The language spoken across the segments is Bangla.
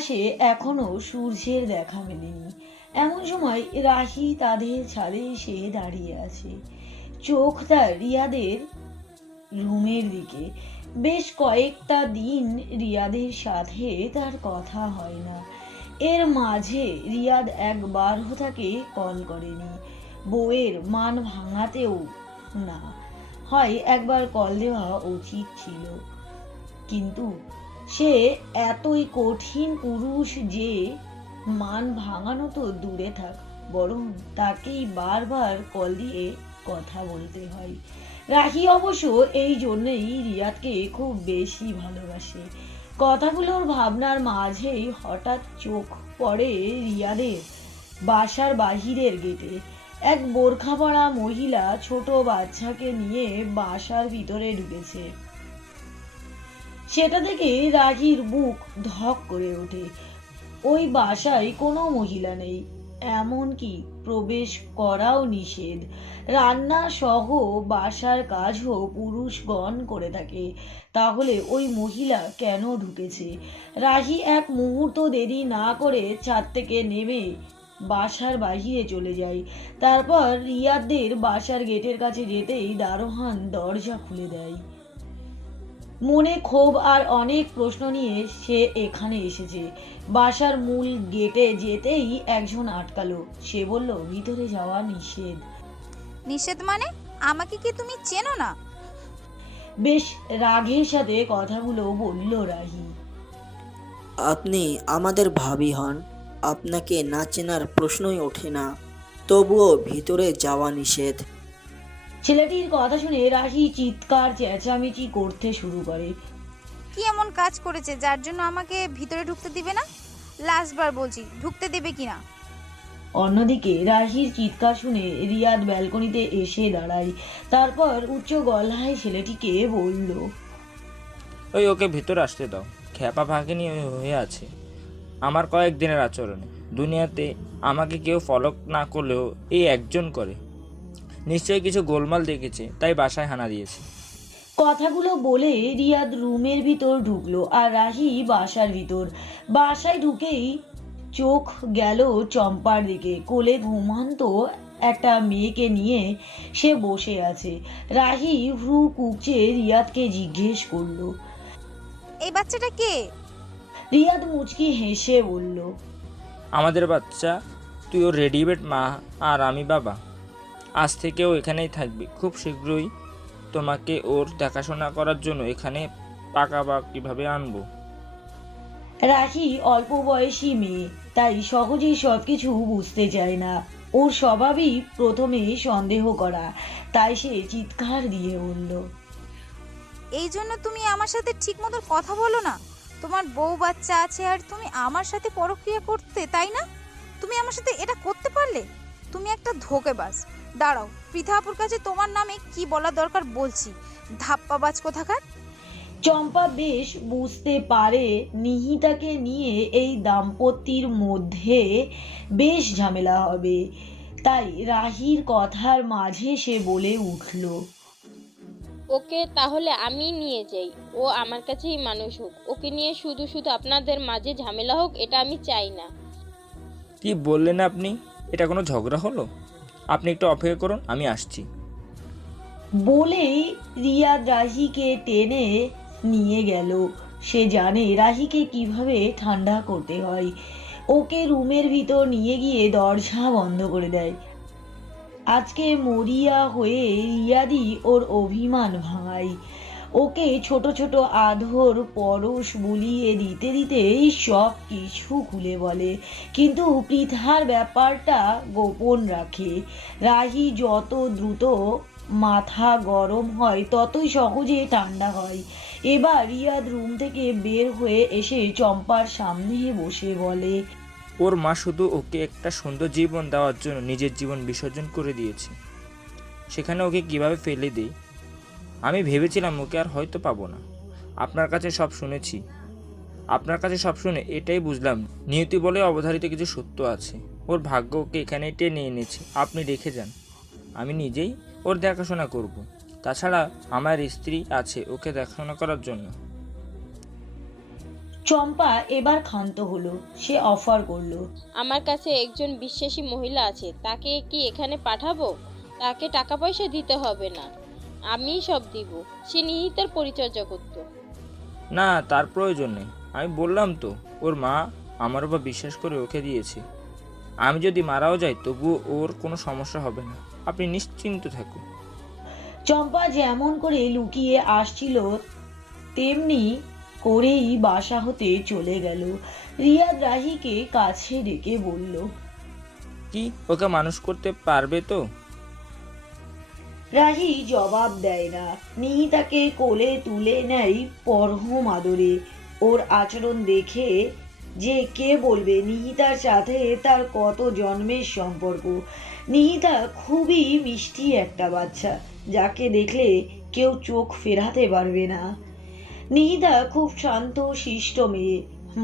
আকাশে এখনো সূর্যের দেখা মেলেনি। এমন সময় রাহি তাদের ছাদে এসে দাঁড়িয়ে আছে, চোখ তার রিয়াদের রুমের দিকে। বেশ কয়েকটা দিন রিয়াদের সাথে তার কথা হয় না। এর মাঝে রিয়াদ একবারও তাকে কল করেনি, বউয়ের মান ভাঙাতেও না। হয় একবার কল দেওয়া উচিত ছিল, কিন্তু সে এতই কঠিন পুরুষ যে মান ভাঙানো তো দূরে থাক, বরং তাকেই বারবার কল দিয়ে কথা বলতে হয়। রাহি অবশ্য এই জন্যই রিয়াদকে খুব বেশি ভালোবাসে। কথাগুলোর ভাবনার মাঝেই হঠাৎ চোখ পড়ে রিয়াদের বাসার বাহিরের গেটে। এক বোরখা পরা মহিলা ছোট বাচ্চাকে নিয়ে বাসার ভিতরে ঢুকেছে। সেটা দেখে রাগীর বুক ধক করে ওঠে। ওই বাসায় কোনো মহিলা নেই, এমনকি প্রবেশ করাও নিষেধ। রান্না সহ বাসার কাজও পুরুষগণ করে থাকে। তাহলে ওই মহিলা কেন ঢুকেছে? রাহি এক মুহূর্ত দেরি না করে ছাদ থেকে নেমে বাসার বাহিরে চলে যায়। তারপর রিয়াদের বাসার গেটের কাছে যেতেই দারোয়ান দরজা খুলে দেয়। মনে ক্ষোভ আর অনেক প্রশ্ন নিয়ে সে এখানে এসেছে। বাসার মূল গেটে যেতেই একজন আটকালো। সে বলল, ভিতরে যাওয়া নিষেধ। নিষেধ মানে? আমাকে কি তুমি চেনো না? বেশ রাগের সাথে কথাগুলো বলল রাহি। আপনি আমাদের ভাবি হন, আপনাকে না চেনার প্রশ্নই ওঠে না, তবুও ভিতরে যাওয়া নিষেধ। ছেলেটির কথা শুনে রাহি চিৎকার চেঁচামেচি করতে শুরু করে। কি এমন কাজ করেছে যার জন্য আমাকে ভিতরে ঢুকতে দিবে না? লাস্টবার বলছি, ঢুকতে দেবে কিনা? অন্যদিকে রাহির চিৎকার শুনে রিয়াদ ব্যালকনিতে এসে দাঁড়ায়। তারপর উচ্চ গলায় ছেলেটিকে বলল, ওকে ভিতরে আসতে দাও। খ্যাপা ভাগিনী হয়ে আছে আমার কয়েকদিনের আচরণে। দুনিয়াতে আমাকে কেউ ফলো না করলেও এই একজন করে। নিশ্চয়ই কিছু গোলমাল দেখেছে, তাই বাসায় হানা দিয়েছে। কথাগুলো বলে রিয়াদ রুমের ভিতর ঢুকলো আর রাহি বাসার ভিতর। বাসায় ঢুকেই চোখ গেল চম্পার দিকে। কোলে ঘুমান্ত একটা মেয়েকে নিয়ে সে বসে আছে। রাহি ভ্রু কুঁকচে রিয়াদকে জিজ্ঞেস করলো। এই বাচ্চাটা কে? রিয়াদ মুচকি হেসে বলল, আমাদের বাচ্চা। তুই ওর রেডিমেড মা আর আমি বাবা। আজ থেকেও এখানেই থাকবি। খুব শীঘ্রই তোমাকে ওর দেখাশোনা করার জন্য এখানে পাকাপাকিভাবে আনবো। রাহি অল্প বয়সী মেয়ে, তাই সহজেই সবকিছু বুঝতে চায় না। ওর স্বভাবই প্রথমে সন্দেহ করা, তাই সে চিৎকার দিয়ে বলল, এই জন্য তুমি আমার সাথে ঠিক মতো কথা বলো না? তোমার বউ বাচ্চা আছে আর তুমি আমার সাথে পরক্রিয়া করতে, তাই না? তুমি আমার সাথে এটা করতে পারলে? তুমি একটা ধোঁকেবাজ। দাঁড়াও, পৃথাপুর কাছে তোমার নামে কি বলা দরকার বলছি। ধাপ্পাবাজ কোথাকার। চম্পা বেশ বুঝতে পারে নিহিতাকে নিয়ে এই দাম্পত্যের মধ্যে বেশ ঝামেলা হবে, তাই রাহির কথার মাঝে সে বলে উঠল, ওকে তাহলে আমি নিয়ে যাই। ও আমার কাছেই মানুষ হোক। ওকে নিয়ে শুধু শুধু আপনাদের মাঝে ঝামেলা হোক, এটা আমি চাই না। কি বললেন আপনি? এটা কোনো ঝগড়া হলো? আপনি একটু অপেক্ষা করুন, আমি আসছি। বলেই রিয়াদ রাহিকে টেনে নিয়ে গেল। সে জানে রাহিকে কিভাবে ঠান্ডা করতে হয়। ওকে রুমের ভিতর নিয়ে গিয়ে দরজা বন্ধ করে দেয়। আজকে মরিয়া হয়ে রিয়াদি ওর অভিমান ভাঙায়। ওকে ছোট ছোট আদর পরশ বুলিয়ে দিতে দিতেই সব কিছু খুলে বলে, কিন্তু পৃথার ব্যাপারটা গোপন রাখে। রাহি যত দ্রুত মাথা গরম হয় ততই সহজে ঠান্ডা হয়। এবার রিয়াদ রুম থেকে বের হয়ে এসে চম্পার সামনে বসে বলে, ওর মা শুধু ওকে একটা সুন্দর জীবন দেওয়ার জন্য নিজের জীবন বিসর্জন করে দিয়েছে। সেখানে ওকে কিভাবে ফেলে দেই? আমি ভেবেছিলাম ওকে আর হয়তো পাবো না। আপনার কাছে সব শুনেছি। আপনার কাছে সব শুনে এটাই বুঝলাম, নিয়তি বলে অবধারিত কিছু সত্য আছে। ওর ভাগ্য ওকে এখানে টেনে এনেছে। আপনি রেখে যান, আমি নিজেই ওর দেখাশোনা করব। তাছাড়া আমার স্ত্রী আছে ওকে দেখাশোনা করার জন্য। চম্পা এবার ক্ষান্ত হলো। সে অফার করলো, আমার কাছে একজন বিশ্বাসী মহিলা আছে, তাকে কি এখানে পাঠাবো? তাকে টাকা পয়সা দিতে হবে না, আমি সব দিব। সে নিহিতার পরিচর্যা করতো। না, তার প্রয়োজন নেই। আমি বললাম তো, ওর মা আমার উপর বিশ্বাস করে ওকে দিয়েছে। আমি যদি মারাও যাই তবুও ওর কোনো সমস্যা হবে না, আপনি নিশ্চিন্ত থাকুন। চম্পা যেমন করে লুকিয়ে আসছিল তেমনি করেই বাসা হতে চলে গেল। রিয়াদ রাহিকে কাছে ডেকে বলল, কি ওকে মানুষ করতে পারবে তো? রাহি জবাব দেয় না। নিহিতাকে কোলে তুলে নেয় পরম আদরে। ওর আচরণ দেখে যে কে বলবে নিহিতার সাথে তার কত জন্মের সম্পর্ক। নিহিতা খুবই মিষ্টি একটা বাচ্চা, যাকে দেখলে কেউ চোখ ফেরাতে পারবে না। নিহিতা খুব শান্ত শিষ্ট মেয়ে।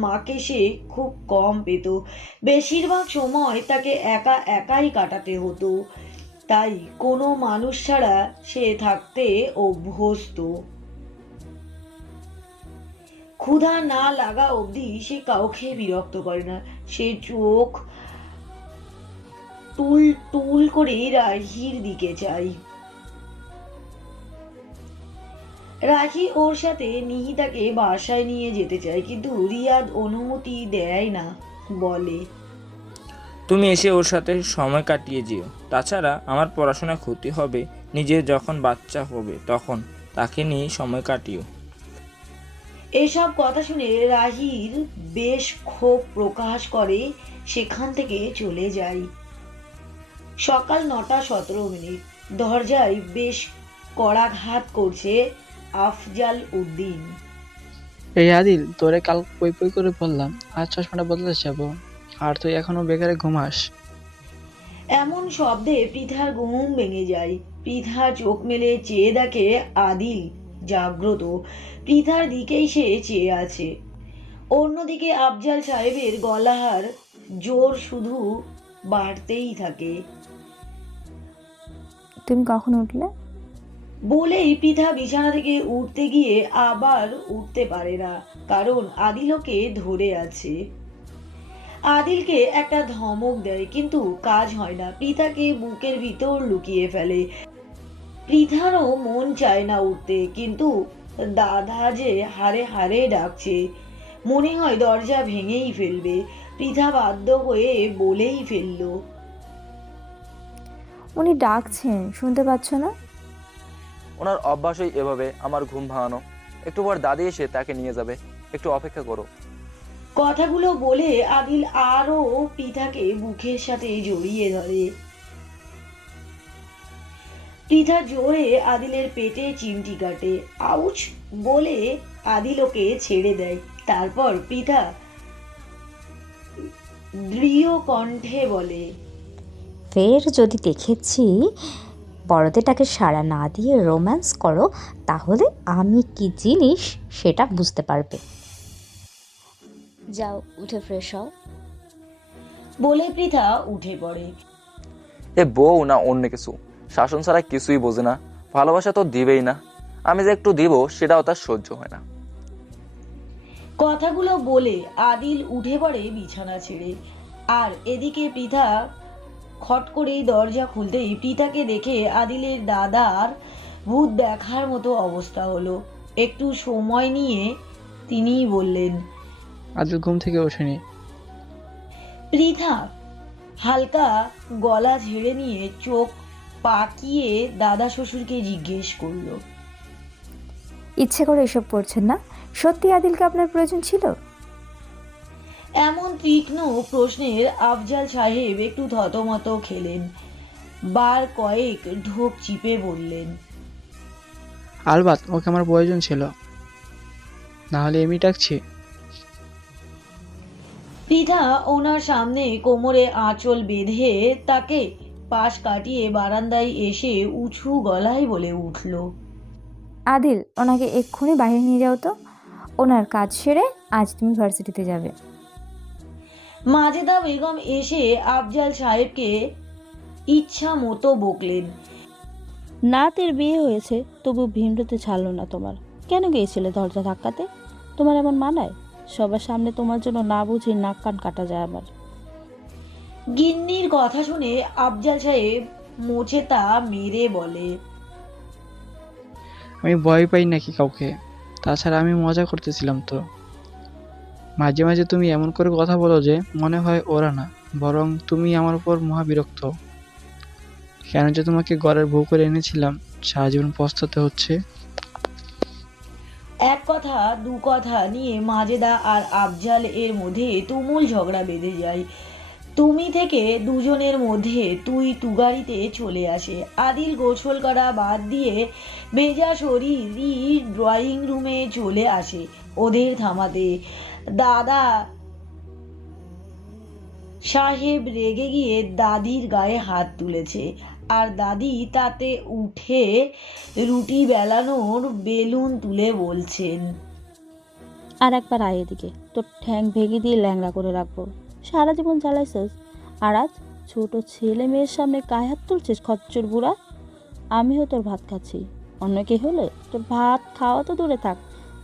মাকে সে খুব কম পেত। বেশিরভাগ সময় তাকে একা একাই কাটাতে হতো, তাই কোনো মানুষ ছাড়া সে থাকতে অভ্যস্ত। ক্ষুধা না লাগা অবধি সে কাউকে বিরক্ত করে না। সে চোখ টুল টুল করে রাহির দিকে চায়। রাহি ওর সাথে নিহিতাকে বাসায় নিয়ে যেতে চায়, কিন্তু রিয়াদ অনুমতি দেয় না। বলে, তুমি এসে ওর সাথে সময় কাটিয়ে যেও। তাছাড়া আমার পড়াশোনায় ক্ষতি হবে। নিজের যখন বাচ্চা হবে তখন তাকে নিয়ে সময় কাটিও। এসব কথা শুনে রাহির বেশ ক্ষোভ প্রকাশ করে। সেখান থেকে চলে যায়। সকাল 9:17। দরজায় বেশ কড়াঘাত করছে আফজাল উদ্দিন। এই আদিল, তোরে কাল পই পই করে বললাম আজ চশমাটা বদলাতে যাবো, আর তুই এখনো বেকারে ঘুমাস। এমন শব্দে পৃথার ঘুম ভেঙে যায়। পৃথা চোখ মেলে চেয়ে দেখে আদিল জাগ্রত। পৃথার দিকেই সে চেয়ে আছে। অন্যদিকে আফজাল সাহেবের গলার জোর শুধু বাড়তেই থাকে। তুমি কখন উঠলে? বলেই পৃথা বিছানা থেকে উঠতে গিয়ে আবার উঠতে পারে না, কারণ আদিল ওকে ধরে আছে। আদিলকে একটা ধমক দেয়, কিন্তু কাজ হয় না। পৃথাকে বুকের ভিতর লুকিয়ে ফেলে। পৃথারও মন চায় না উঠতে, কিন্তু দাদা যে হারে হারে ডাকছে। মনে হয় দরজা ভেঙেই ফেলবে। পৃথা বাধ্য হয়ে বলেই ফেললো, উনি ডাকছেন, শুনতে পাচ্ছ না? ওনার অভ্যাসই এভাবে আমার ঘুম ভাঙানো। একটু পর দাদি এসে তাকে নিয়ে যাবে, একটু অপেক্ষা করো। কথাগুলো বলে আদিল আরো পৃথাকে বুকের সাথে জড়িয়ে ধরে। পৃথা জোরে আদিলের পেটে চিমটি কাটে। আউচ বলে আদিল ওকে ছেড়ে দেয়। তারপর পৃথা দৃঢ় কণ্ঠে বলে, ফের যদি দেখেছি বড়দেরটাকে সাড়া না দিয়ে রোম্যান্স করো, তাহলে আমি কি জিনিস সেটা বুঝতে পারবে। যাও, উঠে ফ্রেশ হও। বলে পৃথা উঠে পড়ে। এ বউ না অন্য কিছু, শাসন ছাড়া কিছুই বোঝে না। ভালোবাসা তো দিবেই না, আমি যে একটু দিব সেটাও তার সহ্য হয় না। কথাগুলো বলে আদিল উঠে পড়ে বিছানা ছেড়ে। আর এদিকে পৃথা খট করে দরজা খুলতেই পৃথাকে দেখে আদিলের দাদার ভূত দেখার মতো অবস্থা হলো। একটু সময় নিয়ে তিনিই বললেন, আদিল ঘুম থেকে ওঠেনি। পৃথা হালকা গলা ঝেড়ে নিয়ে চোখ পাকিয়ে দাদা শ্বশুরকে জিজ্ঞেস করলো, ইচ্ছে করে এসব করছেন না? সত্যি আদিলকে আপনার প্রয়োজন ছিল? এমন তীক্ষ্ণ প্রশ্নের আফজাল সাহেব একটু থতমত খেলেন। বার কয়েক ঢোক চিপে বললেন, আলবাত ওকে আমার প্রয়োজন ছিল, না হলে এমনি ডাকছি। পৃথা ওনার সামনে কোমরে আঁচল বেঁধে তাকে পাশ কাটিয়ে বারান্দায় এসে উঁচু গলায় বলে উঠল, আদিল, ওনাকে এক্ষুনি বাইরে নিয়ে যাও তো। ওনার কাজ সেরে আজ তুমি ভার্সিটিতে যাবে। মাজেদা বেগম এসে আফজাল সাহেবকে ইচ্ছা মতো বকলেন। নাতের বিয়ে হয়েছে তবু ভিমরুতে ছাড়লো না তোমার। কেন গিয়েছিলে দরজা ধাক্কাতে? তোমার এমন মানায়? সবার সামনে তোমার জন্য না বুঝি নাক কান কাটা যায় আমার। গিন্নির কথা শুনে আফজাল সাহেব মোচেতা মেরে বলে, আমি ভয় পাই নাকি কাউকে? তাছাড়া আমি মজা করতেছিলাম তো। মাঝে মাঝে তুমি এমন করে কথা বলো যে মনে হয় ওরা না, বরং তুমি আমার উপর মহাবিরক্ত। কেন যে তোমাকে ঘরের বউ করে এনেছিলাম সারা জীবন পস্তাতে হচ্ছে। এক কথা দু কথা নিয়ে মাজেদা আর আফজাল এর মধ্যে তুমুল ঝগড়া বেঁধে যায়। তুমি থেকে দুজনের মধ্যে তুই তুগারিতে চলে আসে। আদিল গোসল করা বাদ দিয়ে ভেজা শরীরই ড্রয়িং রুমে চলে আসে ওদের থামাতে। দাদা সাহেব রেগে গিয়ে দাদির গায়ে হাত তুলেছে, আর দাদি তাতে উঠে রুটি বেলানোর বেলুন তুলে বলছেন, আর একবার আয় এদিকে, তোর ঠ্যাং ভেঙে দিয়ে ল্যাংড়া করে রাখবো। সারা জীবন চালাইছিস, আর আজ ছোট ছেলে মেয়ের সামনে গায়ে হাত তুলছিস খচ্চর বুড়া। আমিও তোর ভাত খাচ্ছি, অন্য কে হলে তোর ভাত খাওয়া তো দূরে থাক,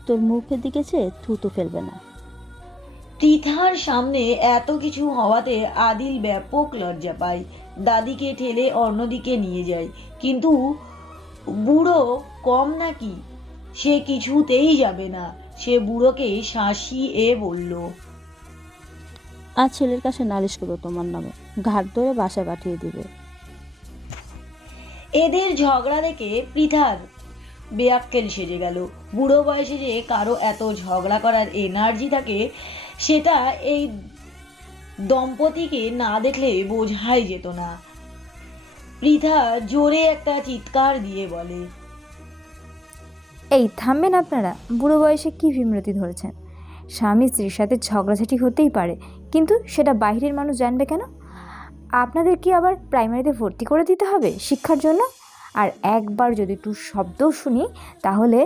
তোর মুখের দিকে চেয়ে থুতু ফেলবে না। পৃথার সামনে এত কিছু হওয়াতে আদিল ব্যাপক লজ্জা পায়। দাদিকে ঠেলে অন্যদিকে নিয়ে যায়, কিন্তু বুড়ো কম নাকি, সে কিছুতেই যাবে না। সে বুড়োকে শাসিয়ে বলল, আজ ছেলের কাছে নালিশ করবো তোমার নামে, ঘাট ধরে বাসায় পাঠিয়ে দিবে। এদের ঝগড়া দেখে পৃথার বেয়াক্কেল সেজে গেল। বুড়ো বয়সে যে কারো এত ঝগড়া করার এনার্জি থাকে সেটা এই দম্পতিকে না দেখলে বোঝাই যেত না। পৃথা জোরে একটা চিৎকার দিয়ে বলে, এই থামবেন আপনারা? বুড়ো বয়সে কি বিমরতি ধরেছেন? স্বামী স্ত্রীর সাথে ঝগড়াঝাটি হতেই পারে, কিন্তু সেটা বাইরের মানুষ জানবে কেন? আপনাদের কি আবার প্রাইমারিতে ভর্তি করে দিতে হবে শিক্ষার জন্য? আর একবার যদি একটু শব্দও শুনি তাহলে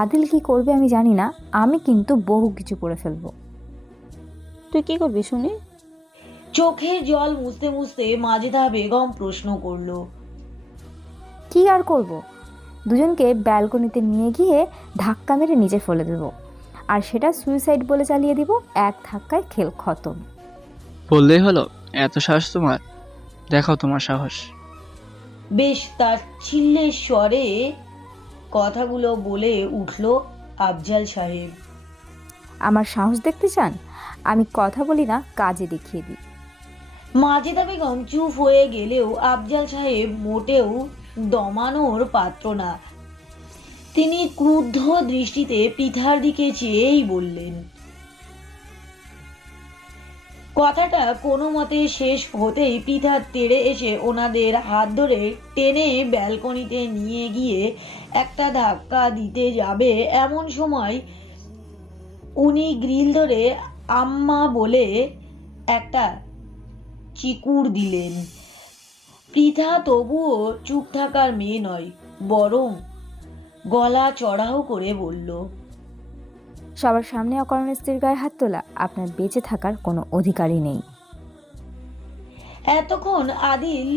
আদিল কি করবে আমি জানি না, আমি কিন্তু বহু কিছু করে ফেলবো। তুই কি করবি শুনি? চোখের জল মুছতে মুছতে মাজেদা বেগম প্রশ্ন করলো, কি আর করব? দুজনকে ব্যালকনিতে নিয়ে গিয়ে ধাক্কা মেরে নিচে ফেলে দেবো, আর সেটা সুইসাইড বলে চালিয়ে দিব। এক ধাক্কায় খেল খতম। বললেই হলো? এত সাহস তোমার? দেখাও তোমার সাহস। বেশ তার চিল্লের স্বরে কথাগুলো বলে উঠল আফজাল সাহেব। আমার সাহস দেখতে চান? আমি কথা বলি না, কাজে দেখিয়ে দিই। মাজেদা বেগম চুপ হয়ে গেলেও আফজাল সাহেব মোটেও দমানোর পাত্র না। তিনি ক্রুদ্ধ দৃষ্টিতে পৃথার দিকে চেয়েই বললেন, কথাটা কোনো মতে শেষ হতেই পৃথা তেড়ে এসে ওনাদের হাত ধরে টেনে ব্যালকনিতে নিয়ে গিয়ে একটা ধাক্কা দিতে যাবে এমন সময় উনি গ্রিল ধরে আম্মা বলে একটা চিকুর দিলেন। পৃথা তবুও চুপ থাকার মেয়ে নয়, বরং গলা চড়াও করে বলল, সবার সামনে অকারণে স্ত্রীর গায়ে হাত তোলা আপনার বেঁচে থাকার কোনো অধিকারই নেই। এতক্ষণ আদিল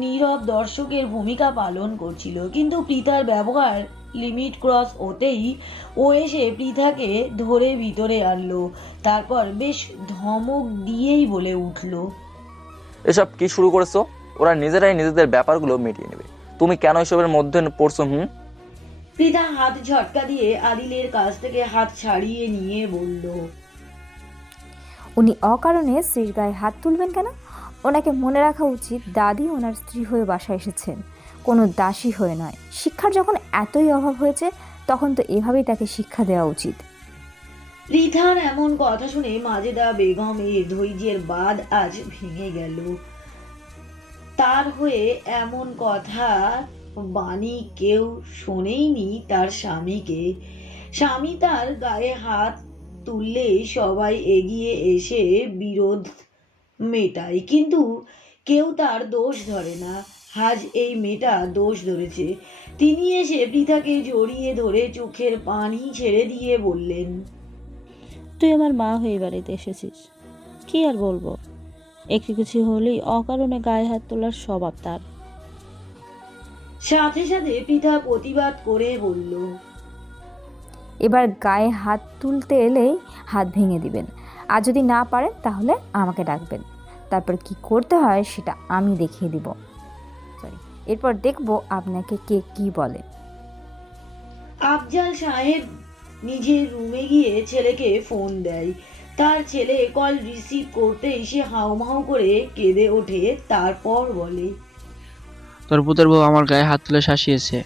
নীরব দর্শকের ভূমিকা পালন করছিল, কিন্তু পৃথার ব্যবহার লিমিট ক্রস হতেই ও এসে পৃথাকে ধরে ভিতরে আনলো। তারপর বেশ ধমক দিয়েই বলে উঠল, এসব কি শুরু করেছো? ওরা নিজেরাই নিজেদের ব্যাপারগুলো মিটিয়ে নেবে, তুমি কেন এসবের মধ্যে পড়ছো? পৃথা হাত ঝটকা দিয়ে আদিলের কাছ থেকে হাত ছাড়িয়ে নিয়ে বলল, উনি অকারণে স্ত্রীর গায়ে হাত তুলবেন কেন? ওনাকে মনে রাখা উচিত দাদি ওনার স্ত্রী হয়ে বাসায় এসেছেন, কোনো দাসী হয়ে নয়। শিক্ষার যখন এতই অভাব হয়েছে তখন তো এভাবেই তাকে শিক্ষা দেওয়া উচিত। পৃথার এমন কথা শুনে মাজেদা বেগমের ধৈর্যের বাঁধ আজ ভেঙে গেল। তার হয়ে এমন কথা বাণী কেউ শোনেইনি তার স্বামীকে। স্বামী তার গায়ে হাত তুললেই সবাই এগিয়ে এসে বিরোধ মেটায়, কিন্তু কেউ তার দোষ ধরে না। আজ এই মেয়েটা দোষ ধরেছে। তিনি এসে পৃথাকে জড়িয়ে ধরে চোখের পানি ছেড়ে দিয়ে বললেন, তুই আমার মা হয়ে বাড়িতে এসেছিস, কি আর বলবো। একটু কিছু হলেই অকারণে গায়ে হাত তোলার স্বভাব তার। সাথে সাথে পৃথা প্রতিবাদ করে বলল, এবার গায়ে হাত তুলতে এলেই হাত ভেঙে দিবেন। আর যদি না পারেন তাহলে আমাকে ডাকবেন, তারপর কি করতে হয় সেটা আমি দেখিয়ে দিব। এরপর দেখব আপনাকে কে কি বলে। আফজাল সাহেব নিজের রুমে গিয়ে ছেলেকে ফোন দেয়। তার ছেলে কল রিসিভ করতেই সে হাউমাউ করে কেঁদে ওঠে, তারপর বলে, তোর পুতের বউ আমার গায়ে হাত তুলে শাসিয়েছে।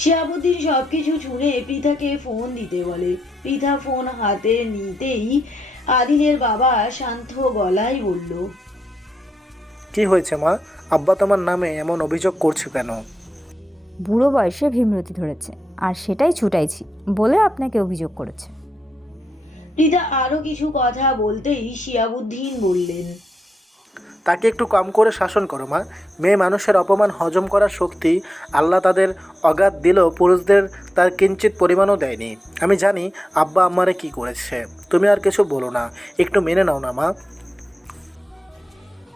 শিহাবুদ্দিন সবকিছু শুনে পৃথাকে ফোন দিতে বলে। পৃথা ফোন হাতে নিতেই আদিলের বাবা শান্ত গলায় বলল, কি হয়েছে মা? আব্বা তোমার নামে এমন অভিযোগ করছে কেন? বুড়ো বয়সে ভীমরতি ধরেছে, আর সেটাই ছুটাইছি বলে আপনাকে অভিযোগ করেছে। পৃথা আরো কিছু কথা বলতেই শিহাবুদ্দিন বললেন, তাকে একটু কম করে শাসন করো মা। মেয়ে মানুষের অপমান হজম করার শক্তি আল্লাহ তাদের অগাধ দিলেও পুরুষদের তার কিঞ্চিত পরিমাণও দেয়নি। আমি জানি আব্বা আম্মারে কি করেছে, তুমি আর কিছু বলো না, একটু মেনে নাও না মা।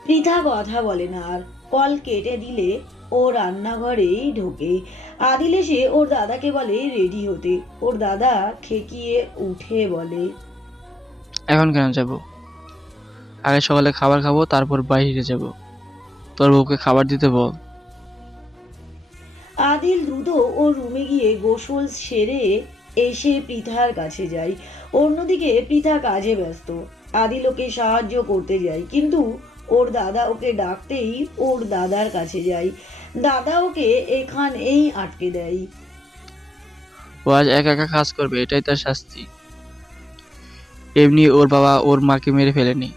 পৃথা কথা বলে না আর। কল কেটে দিলে ও রান্নাঘরেই ঢোকে। আদিল এসে ওর দাদাকে বলে রেডি হতে। ওর দাদা খেকিয়ে উঠে বলে, এখন কেন যাব? আগে সকালে খাবার খাবো, তারপর বাইরে যাব। তোর বউকে খাবার দিতে বল। আদিল দ্রুত ওর রুমে গিয়ে গোসল সেরে এসে পৃথার কাছে যায়। অন্যদিকে পৃথা কাজে ব্যস্ত। আদিল ওকে সাহায্য করতে যায়, কিন্তু ওর দাদা ওকে ডাকতেই ওর দাদার কাছে যায়। দাদা ওকে এখানেই আটকে দেয়। ও আজ একা একা কাজ করবে, এটাই তার শাস্তি। এমনি ওর বাবা ওর মাকে মেরে ফেলেনি,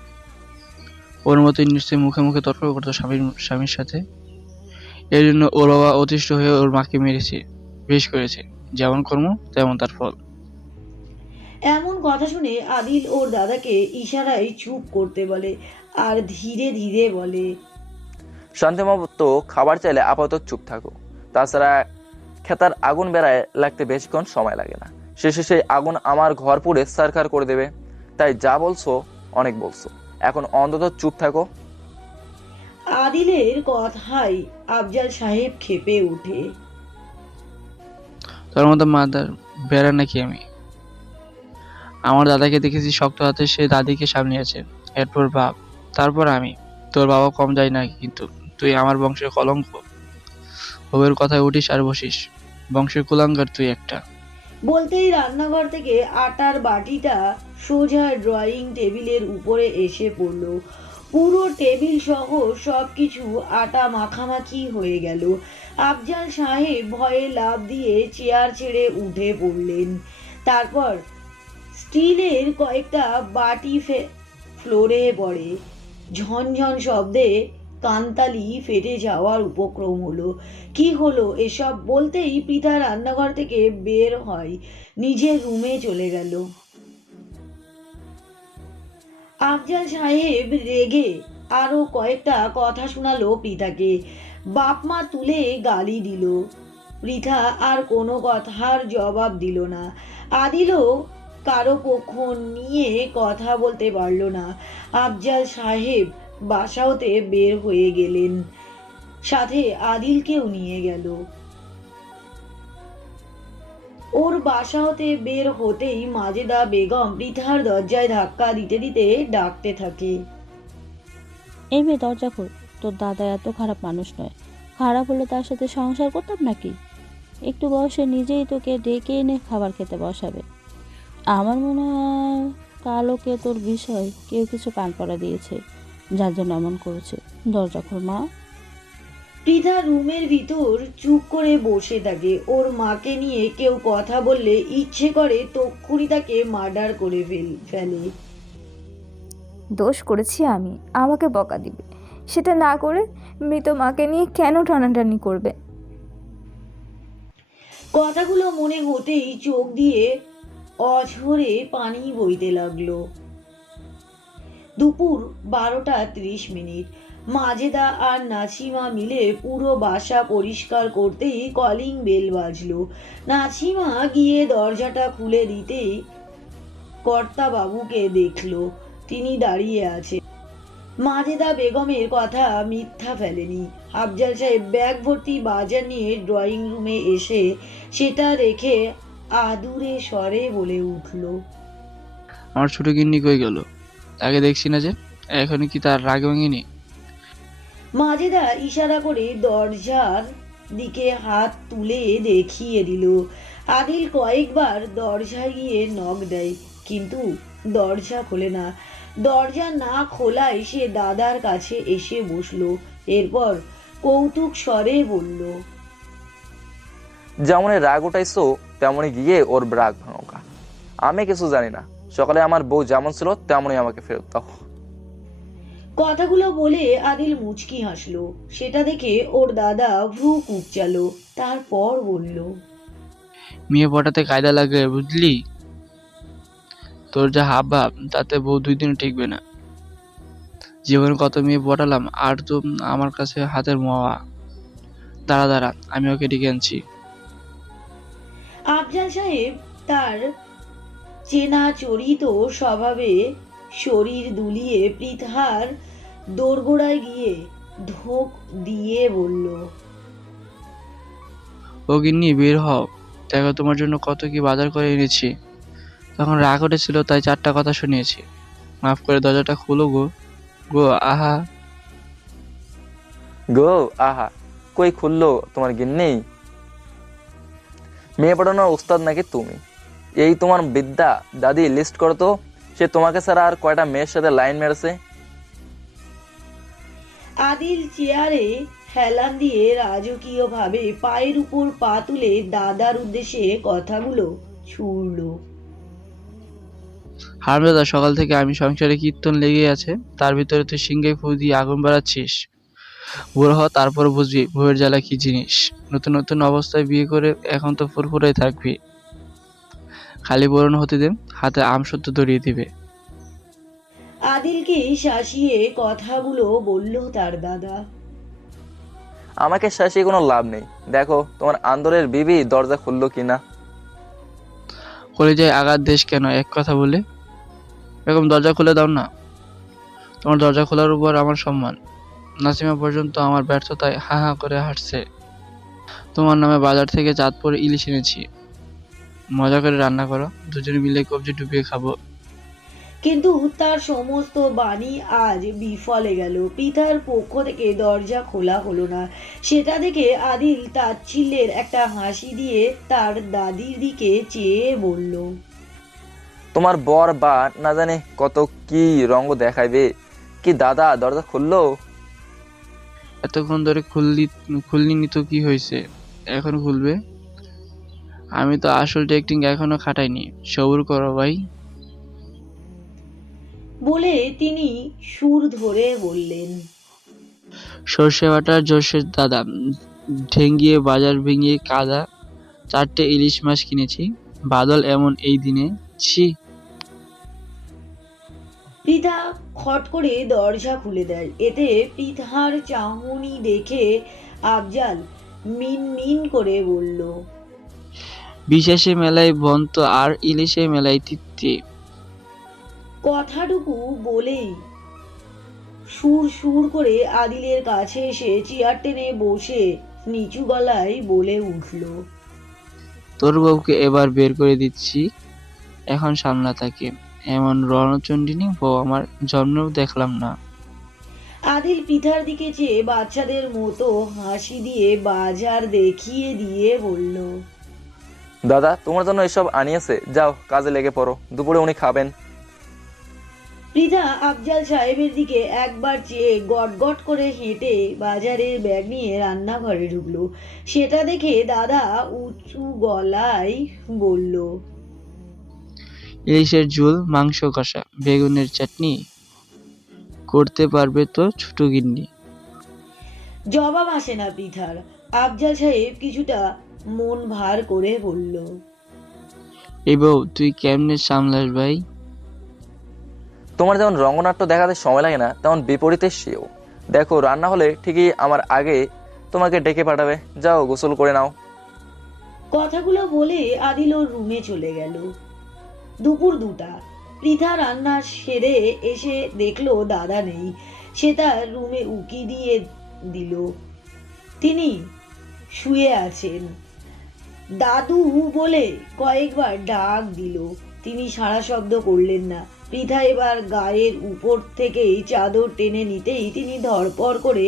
ওর মতোই নিশ্চয়ই মুখে মুখে তর্ক করতো স্বামীর সাথে। এই জন্য ওর বাবা অতিষ্ঠ হয়ে ওর মাকে মেরেছে, বেশ করেছে। যেমন কর্ম তেমন তার ফল। এমন কথা শুনে আদিল ওর দাদাকে ইশারায় চুপ করতে বলে আর ধীরে ধীরে বলে, শান্তিমতো খাবার চাইলে আপাতত চুপ থাকো। তাছাড়া খেতার আগুন বেড়ায় লাগতে বেশিক্ষণ সময় লাগে না, শেষে সেই আগুন আমার ঘর পুড়ে সারখার করে দেবে। তাই যা বলছো অনেক বলছো, এখন অন্তত চুপ থাকো। আদিলের কথায় আফজাল সাহেব ক্ষেপে ওঠে। তোর মতো মাদার বেড়া নাকি আমি? আমার দাদাকে দেখেছি শক্ত হাতে সে দাদিকে সামলিয়েছে, এরপর বাপ, তারপর আমি। তোর বাবা কম যায় না, কিন্তু তুই আমার বংশের কলঙ্ক। বউয়ের কথায় উঠিস আর বসিস, বংশের কুলাঙ্গার তুই একটা। বলতেই রান্নাঘর থেকে আটার বাটিটা সোজা ড্রয়িং টেবিলের উপরে এসে পড়ল। পুরো টেবিল সহ সবকিছু আটা মাখামাখি হয়ে গেল। আফজাল সাহেব ভয়ে লাফ দিয়ে চেয়ার ছেড়ে উঠে পড়লেন। তারপর স্টিলের কয়েকটা বাটি ফ্লোরে পড়ে। ঝনঝন শব্দে কানতালি ফেটে যাওয়ার উপক্রম হলো। কি হলো এসব বলতেই পৃথা রান্নাঘর থেকে বের হয়, নিজের রুমে চলে গেল। আফজাল সাহেব রেগে আরো কয়েকটা কথা শোনালো পৃথাকে। বাপ মা তুলে গালি দিল। পৃথা আর কোনো কথার জবাব দিল না। আদিলও কারো পক্ষ নিয়ে কথা বলতে পারল না। আফজাল সাহেব বাসা হতে বের হয়ে গেলেন, সাথে আদিলকেও নিয়ে গেল। ওর বাসা হতে বের হতেই মাজেদা বেগম পৃথার দরজায় ধাক্কা দিতে দিতে ডাকতে থাকে, এই মেয়ে দরজা খোল। তোর দাদা এত খারাপ মানুষ নয়, খারাপ হলে তার সাথে সংসার করতাম নাকি? একটু বয়সে নিজেই তোকে ডেকে এনে খাবার খেতে বসাবে। আমার মনে হয় কালোকে তোর বিষয় কেউ কিছু কান পড়া দিয়েছে, যার জন্য এমন করেছে। দরজা খোল মা। পৃথা রুমের ভিতর চুপ করে বসে থাকে। ওর মাকে নিয়ে কেউ কথা বললে ইচ্ছে করে তক্ষুনি তাকে মার্ডার করে ফেলে। দোষ করেছি আমি, আমাকে বকা দিবে। সেটা না করে মৃত মাকে নিয়ে কেন টানাটানি করবে? কথাগুলো মনে হতেই চোখ দিয়ে অঝরে পানি বইতে লাগলো। দুপুর 12:30। মাজেদা আর নাছিমা মিলে পুরো বাসা পরিষ্কার করতেই কলিং বেল বাজলো। নাছিমা গিয়ে দরজাটা খুলে দিতেই কর্তা বাবুকে দেখলো, তিনি দাঁড়িয়ে আছে। মাজেদা বেগমের কথা মিথ্যা ফেলেনি। আফজাল সাহেব ব্যাগ ভর্তি বাজার নিয়ে ড্রয়িং রুমে এসে সেটা রেখে আদুরে স্বরে বলে উঠল। আমার ছোট গিন্নি কই গেল? আগে দেখছি না যে, এখনই কি তার রাগ ভাঙেনি? মাজেদা ইশারা করে দরজার দিকে হাত তুলে দেখিয়ে দিল। আদিল কয়েকবার দরজা গিয়ে নক দেয়, কিন্তু দরজা খোলে না। দরজা না খোলায় সে দাদার কাছে এসে বসলো। এরপর কৌতুক স্বরে বলল, যেমনই রাগ উঠাইছো তেমনই গিয়ে ওর রাগ ভাঙা। আমি কিছু জানি না, সকালে আমার বউ যেমন ছিল তেমনই আমাকে ফেরত দাও। কথাগুলো বলে আদিল মুচকি হাসলো। সেটা দেখে ওর দাদা ভ্রু কুঁকচালো, তারপর বলল, মেয়ে পটাতে কায়দা লাগে বুঝলি? তোর যা হাব ভাব তাতে বউ 2 দিন টিকবে না। জীবনে কত মেয়ে পটালাম, আর তো আমার কাছে হাতের মোয়া। দাঁড়া দাঁড়া, আমি ওকে ডেকে আনছি। আফজাল সাহেব তার চেনা চরিত স্বভাবে শরীর দুলিয়ে পৃথার দোরগোড়ায় গিয়ে ঢোক দিয়ে বলল, ও গিন্নি বের হও, দেখো তোমার জন্য কত কি বাজার করে এনেছি। তখন রাগ উঠেছিল তাই 4টা কথা শুনিয়েছি। মাফ করে দরজাটা খুলো গো। গো আহা। গো আহা কই খুললো তোমার গিন্নি? মেয়ে পড়ানোর উস্তাদ নাকি তুমি? এই তোমার বিদ্যা? দাদি লিস্ট করো তো, সে তোমাকে ছাড়া আর কয়টা মেয়ের সাথে লাইন মেরেছে। আদিল চেয়ারে হেলান দিয়ে রাজকীয় ভাবে পায়ের উপর পা তুলে দাদার উদ্দেশ্যে কথাগুলো ছুড়ল। হারামজাদা, সকাল থেকে আমি সংসারে কীর্তন লেগে আছে, তার ভিতরে তুই সিংহাই ফু দিয়ে আগুন বাড়াচ্ছিস। বুড়ো হ, তারপর বুঝবি বউয়ের জ্বালা কি জিনিস। নতুন নতুন অবস্থায় বিয়ে করে এখন তো ফুরফুরাই থাকবি। খালি বরণ হতে দে, হাতে আমসত্ত্ব ধরিয়ে দিবে। আদিলকে শাসিয়ে কথাগুলো বলল তার দাদা। আমাকে শাসিয়ে কোনো লাভ নেই। দেখো তোমার আন্দরের বিবি দরজা খুললো কিনা। কলেজায় আঘাত দেশ কেন এক কথা বলে? এরকম দরজা খুলে দাও না। তোমার দরজা খোলার উপর আমার সম্মান। নাসিমা পর্যন্ত আমার ব্যর্থতায় হা হা করে হাঁটছে। তোমার নামে বাজার থেকে চাঁদপুর ইলিশ এনেছি, মজা করে রান্না করো, দুজনে মিলে কবজি ডুবিয়ে খাবো। কিন্তু তার সমস্ত বাণী আজ বিফলে গেল। পিতার পক্ষ থেকে দরজা খোলা হলো না। সেটা দেখে আদিল তাচ্ছিল্যের একটা হাসি দিয়ে তার দাদির দিকে চেয়ে বলল, তোমার বর বা না জানে কত কি রঙ্গ দেখাইবে। কি দাদা দরজা খুললো? এতক্ষণ ধরে খুলনি তো কি হয়েছে, এখন খুলবে। আমি তো আসল টেকটিং এখনো খাটাইনি, সবুর করো ভাই। বলে তিনি সুর ধরে বললেন, সর্ষে বাটার জোশের দাদা, ঠেঙ্গিয়ে বাজার ভেঙে কাদা, 4টে ইলিশ মাছ কিনেছি। বাদল এমন এই দিনে, ছি। পৃথা খট করে দরজা খুলে দেয়। এতে পৃথার চাহনি দেখে আফজাল মিন মিন করে বলল, বিশেষে মেলায় বন্ত আর ইলিশে মেলায় তৃপ্তি। কথাটুকু বলেই সুর সুর করে আদিলের কাছে এসে চেয়ার টেনে বসে নিচু গলায় বলে উঠল, তোর বউকে এবার বের করে দিচ্ছি, এখন সামলা থাকে। এমন রণচণ্ডিনী বউ আমার জন্মেও দেখলাম না। আদিল পিঠার দিকে চেয়ে বাচ্চাদের মতো হাসি দিয়ে বাজার দেখিয়ে দিয়ে বলল, দাদা তোমার জন্য এসব আনিয়েছে, যাও কাজে লেগে পড়ো, দুপুরে উনি খাবেন। পৃথা আফজাল সাহেবের দিকে একবার চেয়ে গটগট করে হেঁটে বাজারের ব্যাগ নিয়ে রান্নাঘরে ঢুকলো। সেটা দেখে দাদা উঁচু গলায় বলল, ইলিশের ঝোল, মাংস কষা, বেগুনের চাটনি করতে পারবে তো ছোট গিন্নি? জবাব আসে না পৃথার। আফজাল সাহেব কিছুটা মন ভার করে বলল, এই বউ তুই কেমনে সামলাস ভাই? তোমার যেমন রঙ্গনাট্য দেখাতে সময় লাগে না, তেমন বিপরীতে সেও। দেখো রান্না হলে ঠিকই আমার আগে তোমাকে ডেকে পাঠাবে, যাও গোসল করে নাও। কথাগুলো বলে আদিল ওর রুমে চলে গেল। দুপুর 2টা। পৃথা রান্না সেরে এসে দেখলো দাদা নেই। সে তার রুমে উকি দিয়ে দিল। তিনি শুয়ে আছেন। দাদু বলে কয়েকবার ডাক দিল, তিনি সাড়া শব্দ করলেন না। পৃথা এবার গায়ের উপর থেকেই চাদর টেনে নিতেই তিনি ধড়পড় করে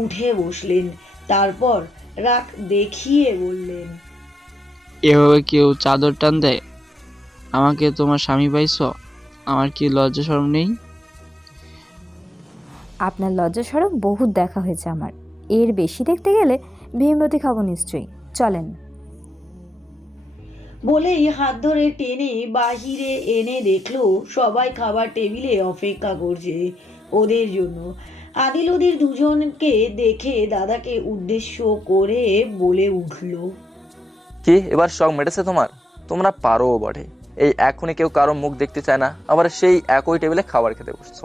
উঠে বসলেন। তারপর রাগ দেখিয়ে বললেন, এভাবে কেউ চাদর টান দেয়? আমাকে তোমার স্বামী পাইছ? আমার কি লজ্জা শরম নেই? আপনার লজ্জা সরম বহুত দেখা হয়েছে আমার, এর বেশি দেখতে গেলে ভীমরতি খাবো নিশ্চয়ই, চলেন। বলেই হাত ধরে টেনে বাহিরে এনে দেখলো সবাই খাবার টেবিলে অপেক্ষা করছে ওদের জন্য। আদিল ওদের দুজনকে দেখে দাদাকে উদ্দেশ্য করে বলে উঠল, কি এবার শখ মেটেছে তোমার? তোমরা পারো বটে। এই এখনই কেউ কারো মুখ দেখতে চায় না, আবার সেই একই টেবিলে খাবার খেতে বসছো।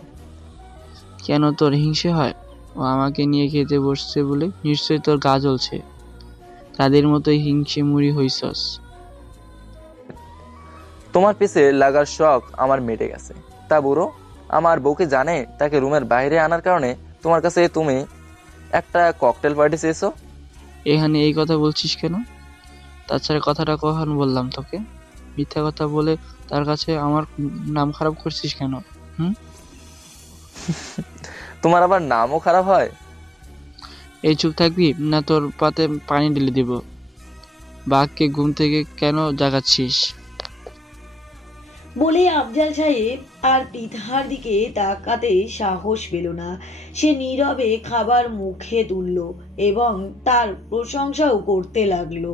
কেন তোর হিংসে হয়? ও আমাকে নিয়ে খেতে বসছে বলে নিশ্চয়ই তোর গা জ্বলছে। তাদের মতোই হিংসে মুড়ি হইছস। তোমার পিছে লাগার শখ আমার মেটে গেছে। তা বুড়ো আমার বউকে জানে তাকে রুমের বাইরে আনার কারণে তোমার কাছে তুমি একটা ককটেল পার্টি চেয়েছো? এখানে এই কথা বলছিস কেন? তাছাড়া কথাটা কখন বললাম তোকে? মিথ্যা কথা বলে তার কাছে আমার নাম খারাপ করছিস কেন? তোমার আবার নামও খারাপ হয়? এই চুপ থাকবি না তোর পাতে পানি ঢেলে দিব? বাঘকে ঘুম থেকে কেন জাগাচ্ছিস? বলে আফজাল সাহেব আর পৃথার দিকে তাকাতে সাহস পেল না। সে নীরবে খাবার মুখে তুলল এবং তার প্রশংসাও করতে লাগলো।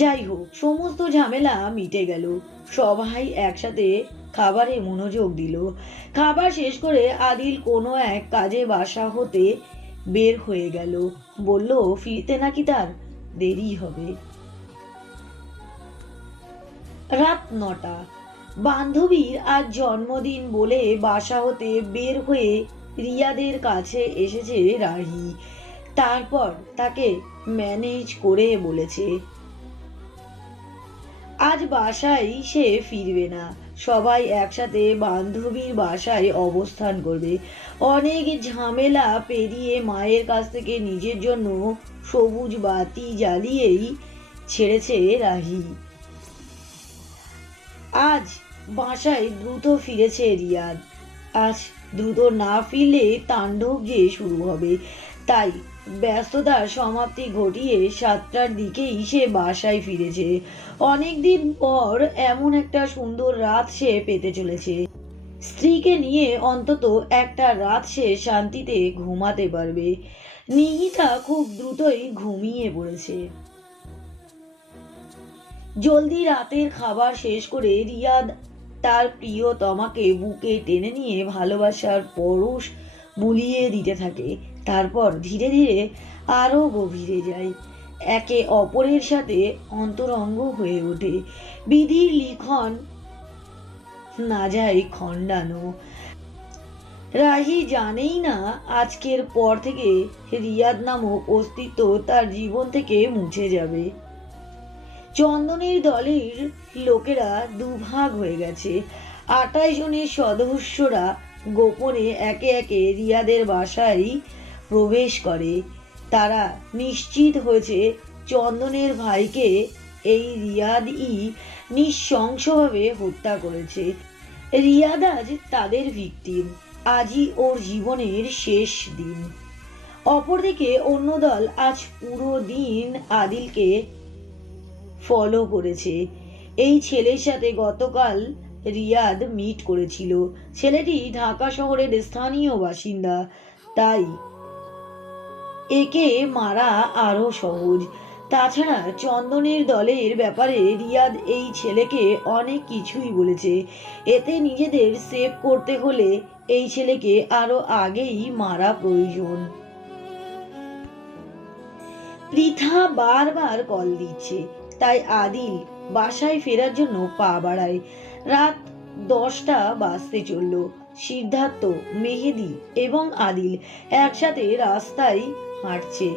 যাই হোক, সমস্ত ঝামেলা মিটে গেল। সবাই একসাথে খাবারে মনোযোগ দিল। খাবার শেষ করে আদিল কোনো এক কাজে বাসা হতে বের হয়ে গেল। বলল ফিরতে নাকি তার দেরি হবে। রাত 9টা। বান্ধবীর আজ জন্মদিন বলে বাসা হতে বের হয়ে রিয়াদের কাছে এসেছে রাহি। তারপর তাকে ম্যানেজ করে বলেছে আজ বাসায় সে ফিরবে না, সবাই একসাথে বান্ধবীর বাসায় অবস্থান করবে। অনেক ঝামেলা পেরিয়ে মায়ের কাছ থেকে নিজের জন্য সবুজ বাতি জ্বালিয়েই ছেড়েছে রাহি। আজ বাসায় দ্রুত ফিরেছে রিয়াদ। আজ দ্রুত না ফিরলে তাণ্ডব যে শুরু হবে, তাই ব্যস্ততার সমাপ্তি ঘটিয়ে 7টার দিকেই সে বাসায় ফিরেছে। অনেকদিন পর এমন একটা সুন্দর রাত সে পেতে চলেছে। স্ত্রীকে নিয়ে অন্তত একটা রাত সে শান্তিতে ঘুমাতে পারবে। নিহিতা খুব দ্রুতই ঘুমিয়ে পড়েছে। জলদি রাতের খাবার শেষ করে রিয়াদ তার প্রিয়তমাকে বুকে টেনে নিয়ে ভালোবাসার পরশ বুলিয়ে দিতে থাকে। তারপর ধীরে ধীরে আরো গভীরে যায়, একে অপরের সাথে অন্তরঙ্গ হয়ে ওঠে। বিধির লিখন না যায় খণ্ডানো। রাহি জানেই না আজকের পর থেকে রিয়াদ নামক অস্তিত্ব তার জীবন থেকে মুছে যাবে। চন্দনের দলের লোকেরা দুভাগ হয়ে গেছে। 28 জনের সদস্যরা গোপনে একে একে রিয়াদের বাসায় প্রবেশ করে। তারা নিশ্চিত হয়েছে চন্দনের ভাইকে এই রিয়াদই নৃশংসভাবে হত্যা করেছে। রিয়াদ আজ তাদের ভিকটিম। আজই ওর জীবনের শেষ দিন। অপরদিকে অন্য দল আজ পুরো দিন আদিলকে ফলো করেছে। এই ছেলের সাথে গতকাল রিয়াদ মিট করেছিল। ছেলেটি ঢাকা শহরের স্থানীয় বাসিন্দা, তাই একে মারা আরো সহজ। তাছাড়া চন্দনের দলের ব্যাপারে রিয়াদ এই ছেলেকে অনেক কিছুই বলেছে। এতে নিজেদের সেভ করতে হলে এই ছেলেকে আরো আগেই মারা প্রয়োজন। পৃথা বারবার কল দিচ্ছে, তাই আদিল বাসায় ফেরার জন্য পা বাড়ায়। রাত 10টা বাজতে চলল। সিদ্ধার্থ, মেহেদি এবং আদিল একসাথে রাস্তায় হাঁটছে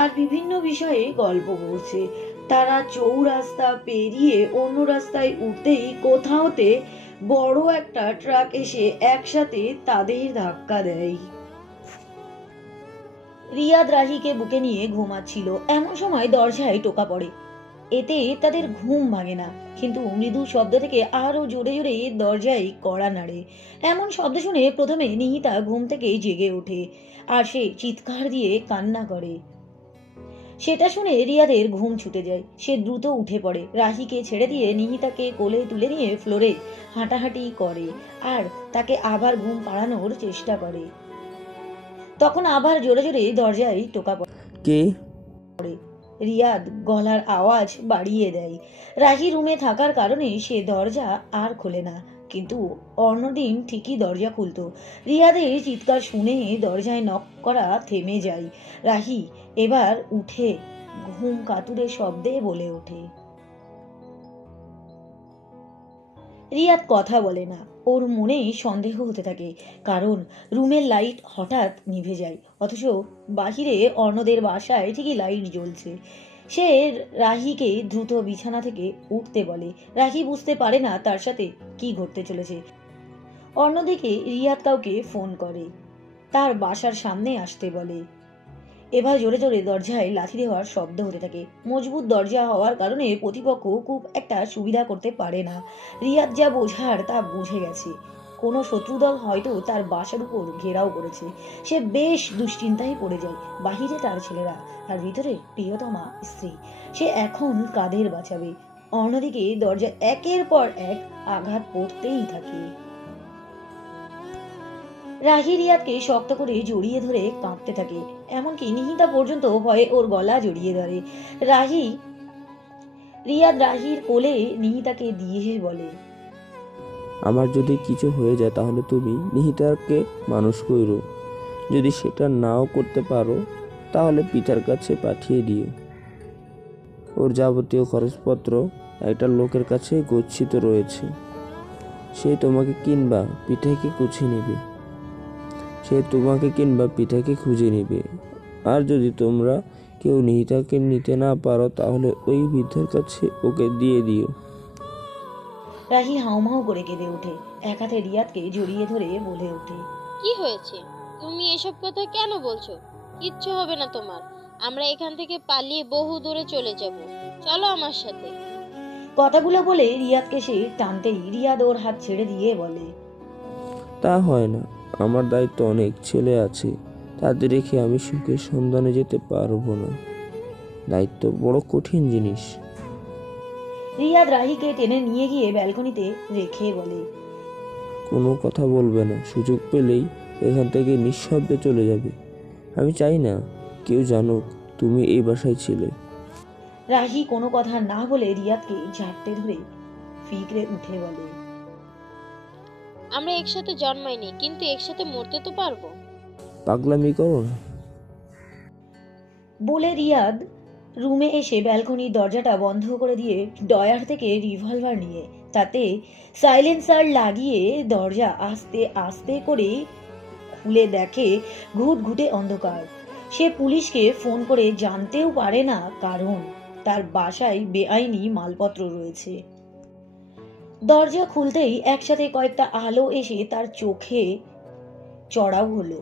আর বিভিন্ন বিষয়ে গল্প করছে। তারা চৌরাস্তা পেরিয়ে অন্য রাস্তায় উঠতেই কোথাওতে বড় একটা ট্রাক এসে একসাথে তাদের ধাক্কা দেয়। রিয়াদ রাহিকে বুকে নিয়ে ঘুমাচ্ছিল। এমন সময় দরজায় টোকা পড়ে। এতে তাদের ঘুম ভাঙে না, কিন্তু মৃদু শব্দ থেকে আরো জোরে জোরে দরজায় কড়া নাড়ে। এমন শব্দ শুনে প্রথমে নিহিতা ঘুম থেকে জেগে ওঠে আর সে চিৎকার দিয়ে কান্না করে। সেটা শুনে রিয়াদের ঘুম ছুটে যায়। সে দ্রুত উঠে পড়ে, রাহিকে ছেড়ে দিয়ে নিহিতাকে কোলে তুলে নিয়ে ফ্লোরে হাঁটাহাঁটি করে আর তাকে আবার ঘুম পাড়ানোর চেষ্টা করে। তখন আবার জোরে জোরে দরজায় টোকা পড়ে। কে? রিয়াদ গলার আওয়াজ বাড়িয়ে দেয়। রাহি রুমে থাকার কারণে সে দরজা আর খোলে না, কিন্তু অন্যদিন ঠিকই দরজা খুলতো। রিয়াদের চিৎকার শুনে দরজায় নক করা থেমে যায়। রাহি এবার উঠে ঘুম কাতুরে শব্দে বলে ওঠে। রিয়াদ কথা বলে না। ওর মনে সন্দেহ হতে থাকে, কারণ রুমের লাইট হঠাৎ নিভে যায়, অথচ বাহিরে অন্যদের বাসায় ঠিকই লাইট জ্বলছে। সে রাহিকে দ্রুত বিছানা থেকে উঠতে বলে। রাহি বুঝতে পারে না তার সাথে কি ঘটতে চলেছে। অন্যদিকে রিয়াদ কাউকে ফোন করে, তার বাসার সামনে আসতে বলে। এবার জোরে জোরে দরজায় লাথি দেওয়ার শব্দ হতে থাকে। মজবুত দরজা হওয়ার কারণে প্রতিপক্ষ খুব একটা সুবিধা করতে পারে না। রিয়াদ যা বোঝার তা বুঝে গেছে, কোনো শত্রুদল হয়তো তার বাসার উপর ঘেরাও করেছে। সে বেশ দুশ্চিন্তায় পড়ে যায়। বাহিরে তার ছেলেরা আর ভিতরে প্রিয়তমা স্ত্রী। সে এখন কাদের বাঁচাবে? অন্যদিকে দরজা একের পর এক আঘাত পড়তেই থাকে। রাহি রিয়াদকে শক্ত করে জড়িয়ে ধরে কাঁদতে থাকে, এমনকি নিহিতা পর্যন্ত ভয়ে ওর গলা জড়িয়ে ধরে। রিয়াদ রাহির কোলে নিহিতাকে দিয়ে বলে, আমার যদি কিছু হয়ে যায় তাহলে তুমি নিহিতাকে মানুষ কইরো। যদি সেটা নাও করতে পারো তাহলে পিতার কাছে পাঠিয়ে দিও। ওর যাবতীয় খরচপত্র একটা লোকের কাছে গচ্ছিত রয়েছে। সে তোমাকে কিংবা পিঠাকে খুঁজে নিবে। আর যদি তোমরা কেউ নিহিতাকে নিতে না পারো তাহলে ওই বৃদ্ধের কাছে ওকে দিয়ে দিও। রাহি হাউমাউ করে কেঁদে ওঠে, এক হাতে রিয়াদকে জড়িয়ে ধরে বলে ওঠে, কি হয়েছে? তুমি এসব কথা কেন বলছো? কিচ্ছু হবে না তোমার। আমরা এখান থেকে পালিয়ে বহু দূরে চলে যাব। চলো আমার সাথে। কথাগুলো বলে রিয়াদকে সে টানতেই রিয়াদ ওর হাত ছেড়ে দিয়ে বলে, তা হয় না, আমার দায়িত্ব অনেক, ছেলে আছে, তাদের রেখে আমি সুখের সন্ধানে যেতে পারবো না। দায়িত্ব বড় কঠিন জিনিস। রিয়াদ রাহিকে টেনে নিয়ে গিয়ে ব্যালকনিতে রেখে বলে, কোনো কথা বলবে না, সুযোগ পেলেই এখান থেকে নিঃশব্দে চলে যাবে। আমি চাই না কেউ জানুক তুমি এই বাসায় ছিলে। রাহি কোনো কথা না বলে রিয়াদকে ঝাপটে ধরে ফিকরে উঠে বলে, আমরা একসাথে জন্মাইনি, কিন্তু একসাথে মরতে তো পারবো। পাগলামি করো না। বলে রিয়াদ রুমে এসে ব্যালকনির দরজাটা বন্ধ করে দিয়ে ডয়ার থেকে রিভলভার নিয়ে তাতে সাইলেন্সার লাগিয়ে দরজা আস্তে আস্তে করে খুলে দেখে ঘুটঘুটে অন্ধকার। সে পুলিশকে ফোন করে জানতেও পারে না, কারণ তার বাসায় বেআইনি মালপত্র রয়েছে। দরজা খুলতেই একসাথে কয়েকটা আলো এসে তার চোখে চড়াও হলো।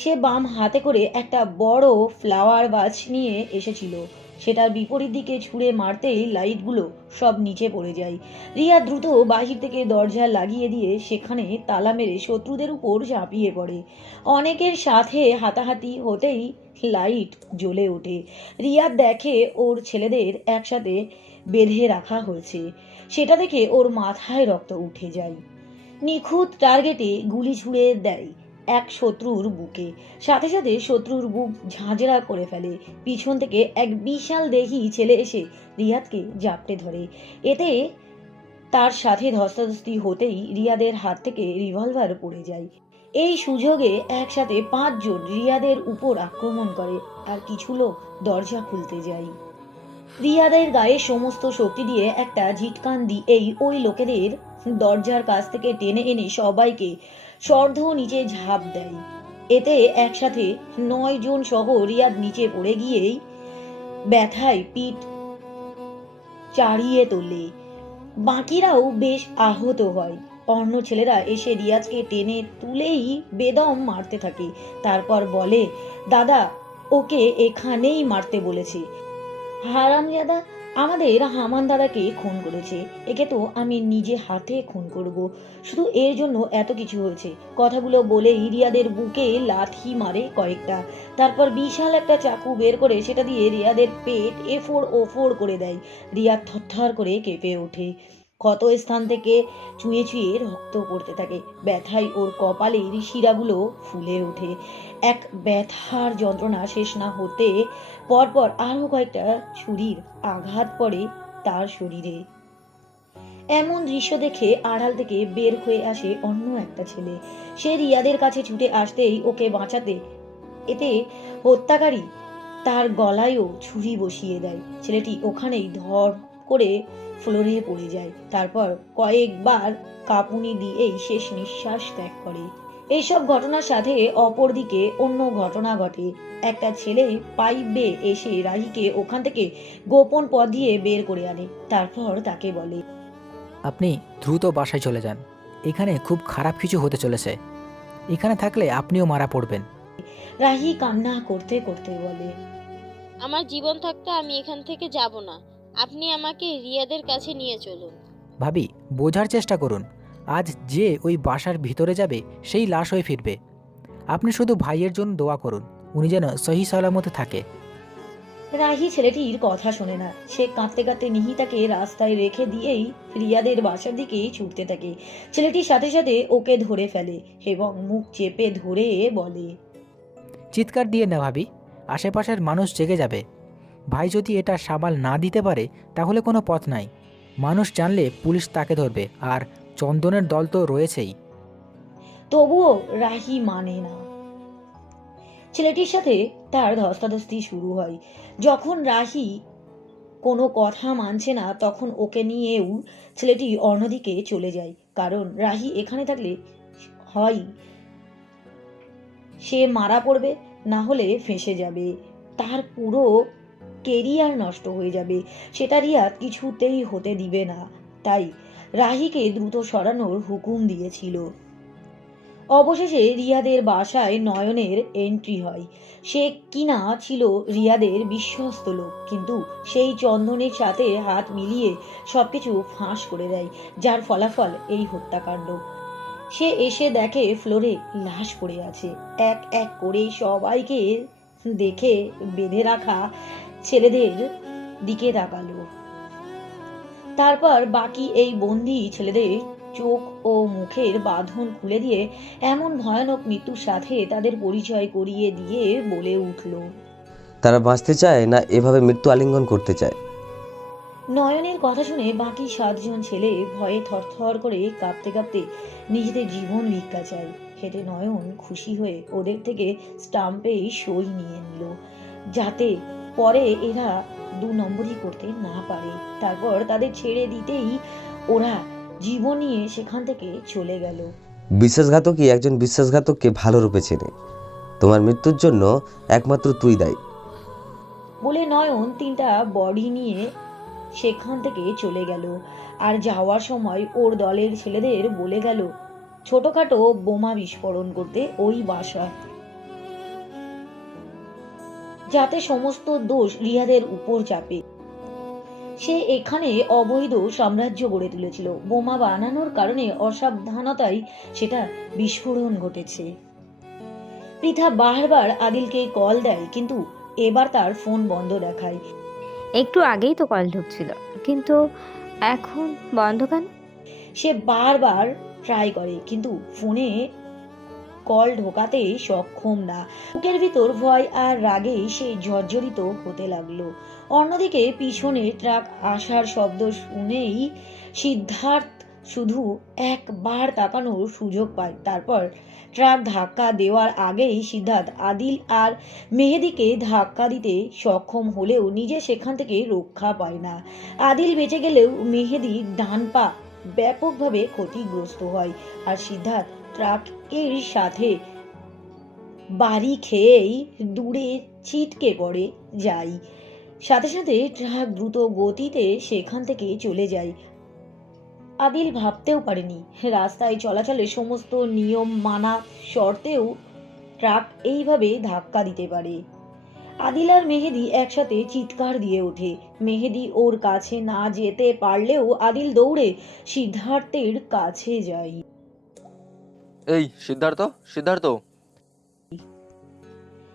সে বাম হাতে করে একটা বড় ফ্লাওয়ার বাজ নিয়ে এসেছিল, সেটার বিপরীত দিকে ছুঁড়ে মারতেই লাইটগুলো সব নিচে পড়ে যায়। রিয়া দ্রুত বাহির থেকে দরজা লাগিয়ে দিয়ে সেখানে তালা মেরে শত্রুদের উপর ঝাঁপিয়ে পড়ে। অনেকের সাথে হাতাহাতি হতেই লাইট জ্বলে ওঠে। রিয়া দেখে ওর ছেলেদের একসাথে বেঁধে রাখা হয়েছে। সেটা দেখে ওর মাথায় রক্ত উঠে যায়। নিখুঁত টার্গেটে গুলি ছুঁড়ে দেয় এক শত্রুর বুকে, সাথে সাথে শত্রুর বুক ঝাঁঝরা করে ফেলে। পিছন থেকে এক বিশাল দেহী ছেলে এসে রিয়াদকে জাপটে ধরে। এতে তার সাথে ধস্তাধস্তি হতেই রিয়াদের হাত থেকে রিভলভার পড়ে যায়। এই সুযোগে একসাথে 5 জন রিয়াদের উপর আক্রমণ করে আর কিছু লোক দরজা খুলতে যায়। রিয়াদের গায়ে সমস্ত শক্তি দিয়ে একটা ঝিটকান দিয়েই ওই লোকেদের দরজার কাছ থেকে টেনে এনে সবাইকে সর্ধ নিচে ঝাঁপ দেয়। এতে একসাথে 9 জন সহ রিয়াদ নিচে পড়ে গিয়েই ব্যথায় পিঠ চাড়িয়ে তোলে। বাকিরাও বেশ আহত হয়। অন্য ছেলেরা এসে রিয়াজকে টেনে তুলেই বেদম মারতে থাকে। তারপর বলে, দাদা ওকে এখানেই মারতে বলেছে। হারামজাদা আমাদের হামান দাদাকে খুন করেছে, একে তো আমি নিজে হাতে খুন করব, শুধু এর জন্য এত কিছু হয়েছে। কথাগুলো বলেই রিয়াদের বুকে লাথি মারে কয়েকটা, তারপর বিশাল একটা চাকু বের করে সেটা দিয়ে রিয়াদের পেট এফোড় ওফোড় করে দেয়। রিয়াদ থরথর করে কেঁপে ওঠে, ক্ষত স্থান থেকে চুঁয়ে চুঁয়ে রক্ত পড়তে থাকে। ব্যথায় ওর কপালের শিরাগুলো ফুলে ওঠে। এক ব্যথার যন্ত্রণা শেষ না হতে পরপর আরো কয়েকটা ছুরির আঘাত পড়ে তার শরীরে। এমন দৃশ্য দেখে আড়াল থেকে বের হয়ে আসে অন্য একটা ছেলে। সে রিয়াদের কাছে ছুটে আসতেই ওকে বাঁচাতে এতে হত্যাকারী তার গলায়ও ছুরি বসিয়ে দেয়। ছেলেটি ওখানেই ধর করে ফ্লোরে পড়ে যায়, তারপর কয়েকবার কাঁপুনি দিয়েই শেষ নিঃশ্বাস ত্যাগ করে। এইসব ঘটনার সাথে অপরদিকে অন্য ঘটনা ঘটে। একটা ছেলে পাইপ বেয়ে এসে রাহিকে ওখান থেকে গোপন পথ দিয়ে বের করে আনে, তারপর তাকে বলে, আপনি দ্রুত বাসায় চলে যান, এখানে খুব খারাপ কিছু হতে চলেছে, এখানে থাকলে আপনিও মারা পড়বেন। রাহি কান্না করতে করতে বলে, আমার জীবন থাকতে আমি এখান থেকে যাব না, আপনি আমাকে রিয়াদের কাছে নিয়ে চলুন। ভাবি, বোঝার চেষ্টা করুন, আজ যে ওই বাসার ভিতরে যাবে সেই লাশ হয়ে ফিরবে। আপনি শুধু ভাইয়ের জন্য দোয়া করুন, উনি যেন সহি সালামতে থাকে। রাহি ছেলেটির কথা শোনে না। সে কাঁদতে কাঁদতে নিহিতাকে রাস্তায় রেখে দিয়েই রিয়াদের বাসার দিকে ছুটতে থাকে। ছেলেটির সাথে সাথে ওকে ধরে ফেলে এবং মুখ চেপে ধরে বলে, চিৎকার দিয়ে না ভাবি, আশেপাশের মানুষ জেগে যাবে। ভাই যদি এটা সামাল না দিতে পারে তাহলে কোনো পথ নাই। মানুষ জানলে পুলিশ তাকে ধরবে, আর চন্দনের দল তো রয়েছেই। তবুও রাহি মানে না। ছেলেটির সাথে তার ধস্তাধস্তি শুরু হয়। যখন রাহি কোনো কথা মানছে না তখন ওকে নিয়েও ছেলেটি অন্যদিকে চলে যায়, কারণ রাহি এখানে থাকলে হয় সে মারা পড়বে, না হলে ফেঁসে যাবে, তার পুরো কেরিয়ার নষ্ট হয়ে যাবে। সেটা রিয়াদ কিছুতেই হতে দিবে না, তাই রাহিকে দ্রুত সরানোর হুকুম দিয়েছিল। অবশেষে রিয়াদের বাসায় নয়নের এন্ট্রি হয়। সে কিনা ছিল রিয়াদের বিশ্বস্ত লোক, কিন্তু সেই চন্দনের সাথে হাত মিলিয়ে সবকিছু ফাঁস করে দেয়, যার ফলাফল এই হত্যাকাণ্ড। সে এসে দেখে ফ্লোরে লাশ পড়ে আছে। এক এক করে সবাইকে দেখে বেঁধে রাখা ছেলেদের দিকে তাকালো। তারপর বাকি এই বন্দি ছেলেদের চোখ ও মুখের বাঁধন খুলে দিয়ে এমন ভয়ানক মৃত্যুর সাথে তাদের পরিচয় করিয়ে দিয়ে বলে উঠল, তারা বাঁচতে চায় না এভাবে মৃত্যু আলিঙ্গন করতে চায়। নয়নের কথা শুনে বাকি 7 জন ছেলে ভয়ে থরথর করে কাঁপতে কাঁপতে নিজেদের জীবন ভিক্ষা চায়। হেঁটে নয়ন খুশি হয়ে ওদের থেকে স্টাম্পে সই নিয়ে নিল, যাতে পরে এরা 2 নম্বরই করতে না পারে। তারপর তাদের ছেড়ে দিতেই ওরা জীবন নিয়ে সেখান থেকে চলে গেল। বিশ্বাসঘাতকই একজন বিশ্বাসঘাতককে ভালো রূপে চেনে। তোমার মৃত্যুর জন্য একমাত্র তুই দায়ী বলে নয়ন 3টা বডি নিয়ে সেখান থেকে চলে গেল। আর যাওয়ার সময় ওর দলের ছেলেদের বলে গেল ছোটখাটো বোমা বিস্ফোরণ করতে ওই বাসা, যাতে সমস্ত দোষ রিয়াদের উপর চাপে। সে এখানে অবৈধ সাম্রাজ্য গড়ে তুলেছিল। বোমা বানানোর কারণে অসাবধানতায় সেটা বিস্ফোরণ ঘটেছে। পৃথা বারবার আদিলকে কল দেয়, কিন্তু এবার তার ফোন বন্ধ দেখায়। একটু আগেই তো কল ঢুকছিল, কিন্তু এখন বন্ধ কেন? সে বারবার ট্রাই করে, কিন্তু ফোনে কল ঢোকাতে সক্ষম না। বুকের ভিতর ভয় আর রাগে সে জর্জরিত হতে লাগলো। অন্যদিকে পিছনে ট্রাক আসার শব্দ শুনেই সিদ্ধার্থ শুধু একবার তাকানোর সুযোগ পায়। তারপর ট্রাক ধাক্কা দেওয়ার আগেই সিদ্ধার্থ আদিল আর মেহেদিকে ধাক্কা দিতে সক্ষম হলেও নিজে সেখান থেকে রক্ষা পায় না। আদিল বেঁচে গেলেও মেহেদির ডান পা ব্যাপকভাবে ক্ষতিগ্রস্ত হয়, আর সিদ্ধার্থ ট্রাকের সাথে বাড়ি খেয়েই দূরে ছিটকে পড়ে যায়। সাথে সাথে ট্রাক দ্রুত গতিতে সেখান থেকে চলে যায়। আদিল ভাবতেও পারেনি রাস্তায় চলাচলে সমস্ত নিয়ম মানা সত্ত্বেও ট্রাক এইভাবে ধাক্কা দিতে পারে। আদিল আর মেহেদি একসাথে চিৎকার দিয়ে ওঠে। মেহেদি ওর কাছে না যেতে পারলেও আদিল দৌড়ে সিদ্ধার্থের কাছে যায়। এই সিদ্ধার্থ, সিদ্ধার্থ!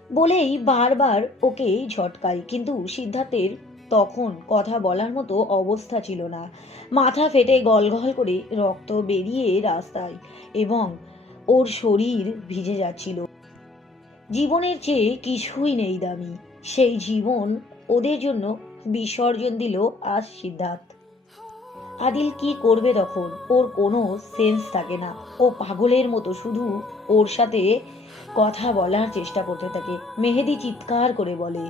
বলেই বারবার ওকে ঝটকায়, কিন্তু সিদ্ধার্থের তখন কথা বলার মতো অবস্থা ছিল না। মাথা ফেটে গলগল করে রক্ত বেরিয়ে রাস্তায় এবং ওর শরীর ভিজে যাচ্ছিল। জীবনের চেয়ে কিছুই নেই দামি, সেই জীবন ওদের জন্য বিসর্জন দিল আজ সিদ্ধার্থ। আদিল কি করবে তখন? ওর কোনো সেন্স থাকে না। ও পাগলের মতো শুধু ওর সাথে কথা বলার চেষ্টা করতে থাকে। মেহেদি চিৎকার করে বলে,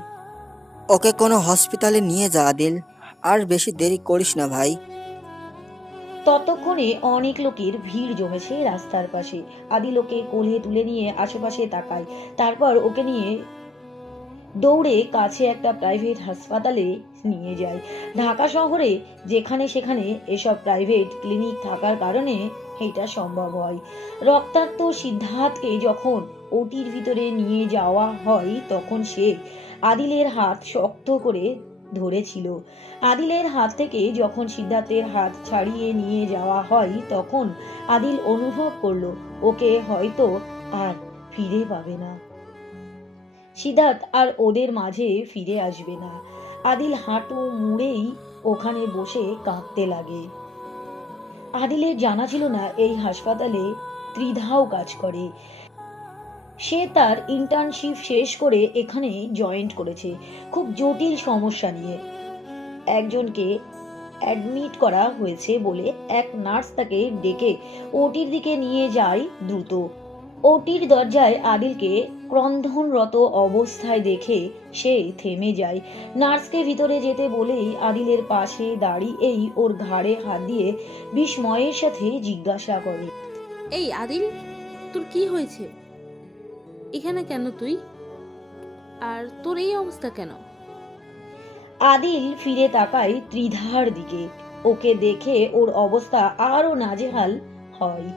ওকে কোনো হসপিটালে নিয়ে যা আদিল, আর বেশি দেরি করিস না ভাই। ততক্ষণে অনেক লোকের ভিড় জমেছে রাস্তার পাশে। আদিল ওকে কোলে তুলে নিয়ে আশেপাশে তাকায়, তারপর ওকে নিয়ে দৌড়ে কাছে একটা প্রাইভেট হাসপাতালে নিয়ে যায়। ঢাকা শহরে যেখানে সেখানে এসব প্রাইভেট ক্লিনিক থাকার কারণে এটা সম্ভব হয়। রক্তাক্ত সিদ্ধার্থকে যখন ওটির ভিতরে নিয়ে যাওয়া হয় তখন সে আদিলের হাত শক্ত করে ধরেছিল। আদিলের হাত থেকে যখন সিদ্ধার্থের হাত ছাড়িয়ে নিয়ে যাওয়া হয় তখন আদিল অনুভব করলো ওকে হয়তো আর ফিরে পাবে না। সিদ্ধার্থ আর ওদের মাঝে ফিরে আসবে না। আদিল হাঁটু মুড়েই ওখানে বসে কাঁদতে লাগে। আদিলের জানা ছিল না এই হাসপাতালে ত্রিধাও কাজ করে। সে তার ইন্টার্নশিপ শেষ করে এখানে জয়েন্ট করেছে খুব জটিল সমস্যা নিয়ে। একজনকে অ্যাডমিট করা হয়েছে বলে এক নার্স তাকে ডেকে ওটির দিকে নিয়ে যায় দ্রুত। ওটির দরজায় আদিলকে ক্রন্দনরত অবস্থায় দেখে সে থেমে যায়। নার্সকে ভিতরে যেতে বলেই আদিলের পাশে দাঁড়িয়েই ওর ঘাড়ে হাত দিয়ে বিস্ময়ের সাথে জিজ্ঞাসা করে, এই আদিল, তোর কি হয়েছে? এখানে কেন তুই? আর তোর এই অবস্থা কেন? আদিল ফিরে তাকায় ত্রিধার দিকে। ওকে দেখে ওর অবস্থা আরো নাজেহাল হয়।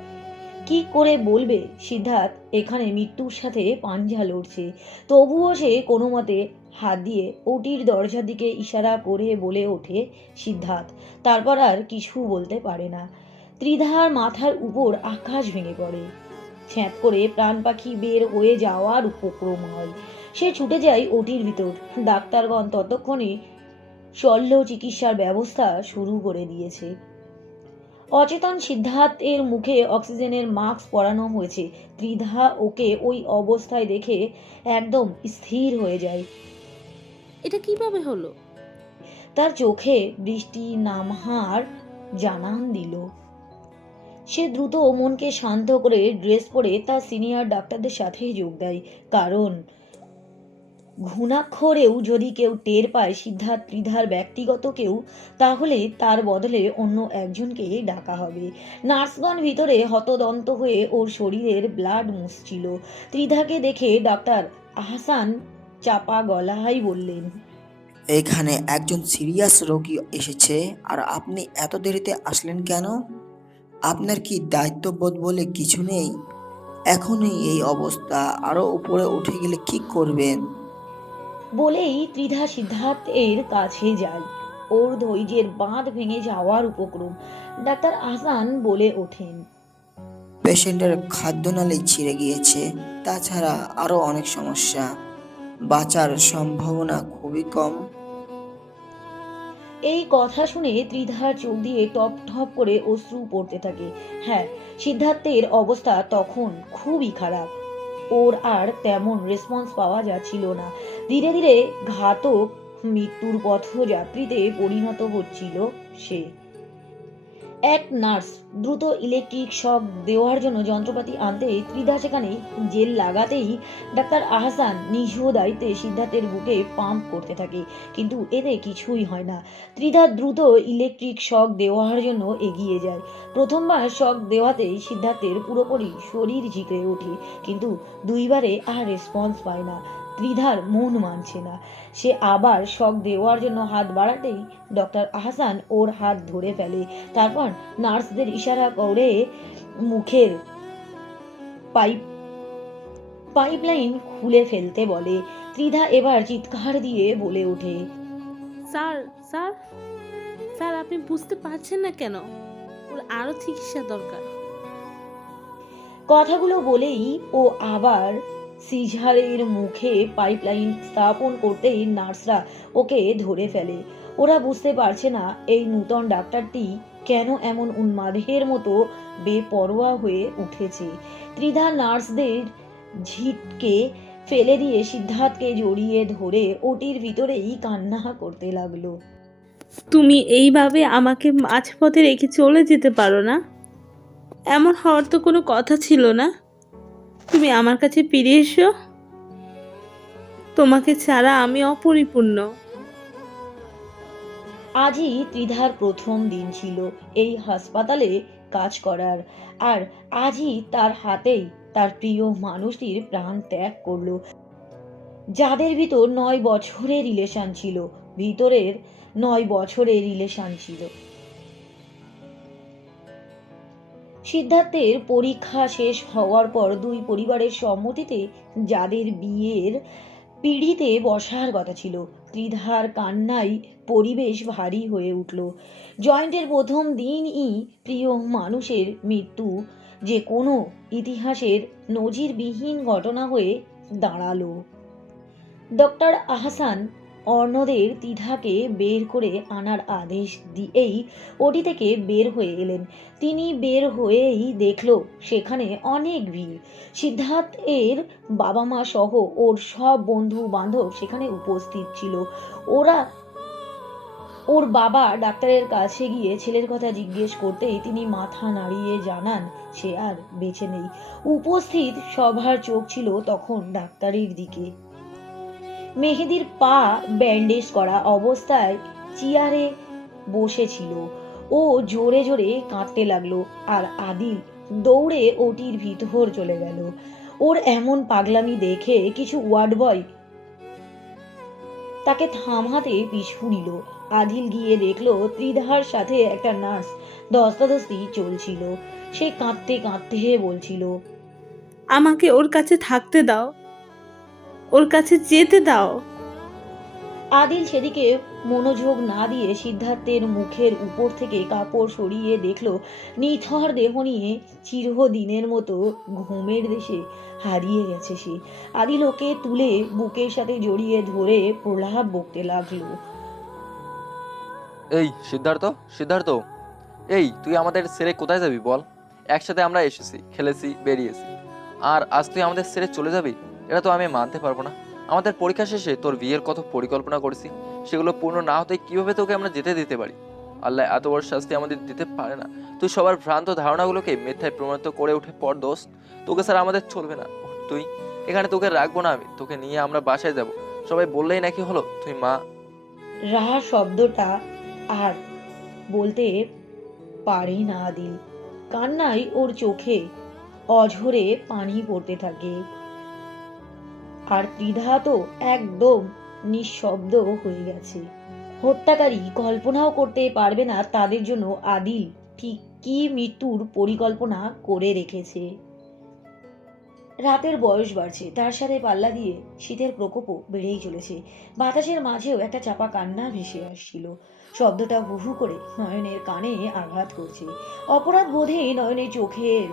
কি করে বলবে সিদ্ধার্থ এখানে মৃত্যুর সাথে পাঞ্জা লড়ছে, তবুও সে কোনো মতে হাত দিয়ে ওটির দরজার দিকে ইশারা করে বলে ওঠে সিদ্ধার্থ। তারপর আর কিছু বলতে পারে না। ত্রিধার মাথার উপর আকাশ ভেঙে পড়ে। ছ্যাঁত করে প্রাণ পাখি বের হয়ে যাওয়ার উপক্রম হয়। সে ছুটে যায় ওটির ভিতর। ডাক্তারগণ ততক্ষণে শল্য চিকিৎসার ব্যবস্থা শুরু করে দিয়েছে। অচেতন সিদ্ধার্থের মুখে অক্সিজেনের মাস্ক পরানো হয়েছে। ত্রিধা ওকে ওই অবস্থায় দেখে একদম স্থির হয়ে যায়। এটা কিভাবে হলো? তার চোখে বৃষ্টি নামহার জানান দিল। সে দ্রুত মনকে শান্ত করে ড্রেস পরে তার সিনিয়র ডাক্তারদের সাথে যোগ দেয়, কারণ ঘুণাক্ষরেও যদি কেউ টের পায় সিদ্ধার্থ ত্রিধার ব্যক্তিগত কেউ, তাহলে তার বদলে অন্য একজনকে ডাকা হবে। নার্সগণ ভিতরে হতদন্ত হয়ে ওর শরীরের ব্লাড মুছছিল। ত্রিধাকে দেখে ডাক্তার আহসান চাপা গলায় বললেন, এখানে একজন সিরিয়াস রোগী এসেছে আর আপনি এত দেরিতে আসলেন কেন? আপনার কি দায়িত্ববোধ বলে কিছু নেই? এখনই এই অবস্থা আরো উপরে উঠে গেলে কি করবেন? বলেই ত্রিধা সিদ্ধার্থের কাছে যায়। ওর ধৈর্যের বাঁধ ভেঙে যাওয়ার উপক্রম। ডাক্তার আহসান বলে ওঠেন, পেশেন্টের খাদ্যনালী ছিঁড়ে গিয়েছে, তাছাড়া আরো অনেক সমস্যা, বাঁচার সম্ভাবনা খুবই কম। এই কথা শুনে ত্রিধার চোখ দিয়ে টপ টপ করে অশ্রু পড়তে থাকে। হ্যাঁ, সিদ্ধার্থের অবস্থা তখন খুবই খারাপ। ওর আর তেমন রেসপন্স পাওয়া যাচ্ছিল না। ধীরে ধীরে ঘাতক মৃত্যুর পথযাত্রীতে পরিণত হচ্ছিল সে। এক নার্স দ্রুত ইলেকট্রিক শক দেওয়ার জন্য যন্ত্রপাতি আনতে ত্রিধা সেখানে জেল লাগাতেই ডাক্তার আহসান নিজ দায়িত্বে সিদ্ধার্থের বুকে পাম্প করতে থাকে, কিন্তু এতে কিছুই হয় না। ত্রিধা দ্রুত ইলেকট্রিক শক দেওয়ার জন্য এগিয়ে যায়। প্রথমবার শক দেওয়াতেই সিদ্ধার্থের পুরোপুরি শরীর ঝিঁকড়ে ওঠে, কিন্তু দুইবারে আর রেসপন্স পায় না। ত্রিধার মন মানছে না। সে আবার শক দেওয়ার জন্য হাত বাড়াতেই ডক্টর আহসান ওর হাত ধরে ফেলে। তারপর নার্সদের ইশারা করে মুখের পাইপলাইন খুলে ফেলতে বলে। ত্রিধা এবার চিৎকার দিয়ে বলে ওঠে, স্যার স্যার স্যার আপনি বুঝতে পারছেন না কেন? ওর আরো চিকিৎসা দরকার। কথাগুলো বলেই ও আবার সিজারের মুখে পাইপলাইন স্থাপন করতেই নার্সরা ওকে ধরে ফেলে। ওরা বুঝতে পারছে না এই নূতন ডাক্তারটি কেন এমন উন্মাদের মতো বেপরোয়া হয়ে উঠেছে। ত্রিধা নার্সদের ঝিটকে ফেলে দিয়ে সিদ্ধার্থকে জড়িয়ে ধরে ওটির ভিতরেই কান্না করতে লাগলো। তুমি এইভাবে আমাকে মাঝপথে রেখে চলে যেতে পারো না। এমন হওয়ার তো কোনো কথা ছিল না। তুমি আমার কাছে ফিরে এসো। তোমাকে ছাড়া আমি অপরিপূর্ণ। আজই ত্রিধার প্রথম দিন ছিল এই হাসপাতালে কাজ করার, আর আজই তার হাতেই তার প্রিয় মানুষটির প্রাণ ত্যাগ করলো। যাদের ভিতর 9 বছরের রিলেশন ছিল, ভিতরের 9 বছরের রিলেশন ছিল। সিদ্ধার্থের পরীক্ষা শেষ হওয়ার পর দুই পরিবারের সম্মতিতে যাদের বিয়ের পিঁড়িতে বসার কথা ছিল, ত্রিধার কান্নায় পরিবেশ ভারী হয়ে উঠল। জয়েন্টের প্রথম দিনই প্রিয় মানুষের মৃত্যু যে কোনো ইতিহাসের নজিরবিহীন ঘটনা হয়ে দাঁড়ালো। ডক্টর আহসান অর্ণদের ত্রিধাকে বের করে আনার আদেশ দিয়েই ওটি থেকে বের হয়ে এলেন। তিনি বের হয়েই দেখলো সেখানে অনেক ভিড়। সিদ্ধার্থ এর বাবা মা সহ ওর সব বন্ধু বান্ধব সেখানে উপস্থিত ছিল। ওর বাবা ডাক্তারের কাছে গিয়ে ছেলের কথা জিজ্ঞেস করতেই তিনি মাথা নাড়িয়ে জানান সে আর বেঁচে নেই। উপস্থিত সবার চোখ ছিল তখন ডাক্তারের দিকে। মেহেদির পা ব্যান্ডেজ করা অবস্থায় চেয়ারে বসেছিল। ও জোরে জোরে কাঁদতে লাগলো, আর আদিল দৌড়ে ওটির ভিতর চলে গেল। ওর এমন পাগলামি দেখে কিছু ওয়ার্ড বয় তাকে থামাতে পিছু নিল। আদিল গিয়ে দেখলো ত্রিধার সাথে একটা নার্স ধস্তাধস্তি চলছিল। সে কাঁদতে কাঁদতে বলছিল, আমাকে ওর কাছে থাকতে দাও, ওর কাছে যেতে দাও। আদিল সেদিকে মনোযোগ না দিয়ে সিদ্ধার্থের মুখের উপর থেকে কাপড় সরিয়ে দেখলো নিথর দেহ নিয়ে চিরদিনের মতো ঘুমের দেশে হারিয়ে গেছে সে। আদিল ওকে তুলে বুকের সাথে জড়িয়ে ধরে প্রলাপ বকতে লাগলো, এই সিদ্ধার্থ, সিদ্ধার্থ, এই তুই আমাদের ছেড়ে কোথায় যাবি বল? একসাথে আমরা এসেছি, খেলেছি, বেরিয়েছি, আর আজ তুই আমাদের ছেড়ে চলে যাবি? এটা তো আমি মানতে পারবো না। আমাদের পরীক্ষা শেষে তোর বিয়ের কত পরিকল্পনা করেছি, সেগুলো পূর্ণ না হতে কিভাবে তোকে আমরা যেতে দিতে পারি? আল্লাহ এত বড় শাস্তি আমাদের দিতে পারে না। তুই সবার ভ্রান্ত ধারণাগুলোকে মিথ্যায় প্রমাণিত করে উঠে পর দোস্ত, তোকে ছাড়া আমাদের চলবে না। তুই এখানে, তোকে রাখবো না আমি, তোকে নিয়ে আমরা বাসায় যাব। সবাই বললেই নাকি হলো তুই মা? রাহা শব্দটা আর বলতে পারে না আদিল। কান্নায় ওর চোখে অঝরে পানি পড়তে থাকে, আর ত্রিধা তো একদম নিঃশব্দ হয়ে গেছে। হত্যাকারী কল্পনাও করতে পারবে না তাদের জন্য আদিল ঠিক কি মৃত্যুর পরিকল্পনা করে রেখেছে। রাতের বয়স বাড়ছে, তার সাথে পাল্লা দিয়ে শীতের প্রকোপও বেড়েই চলেছে। বাতাসের মাঝেও একটা চাপা কান্না ভেসে আসছিল। শব্দটা হু হু করে নয়নের কানে আঘাত করছে। অপরাধ বোধে নয়নের চোখের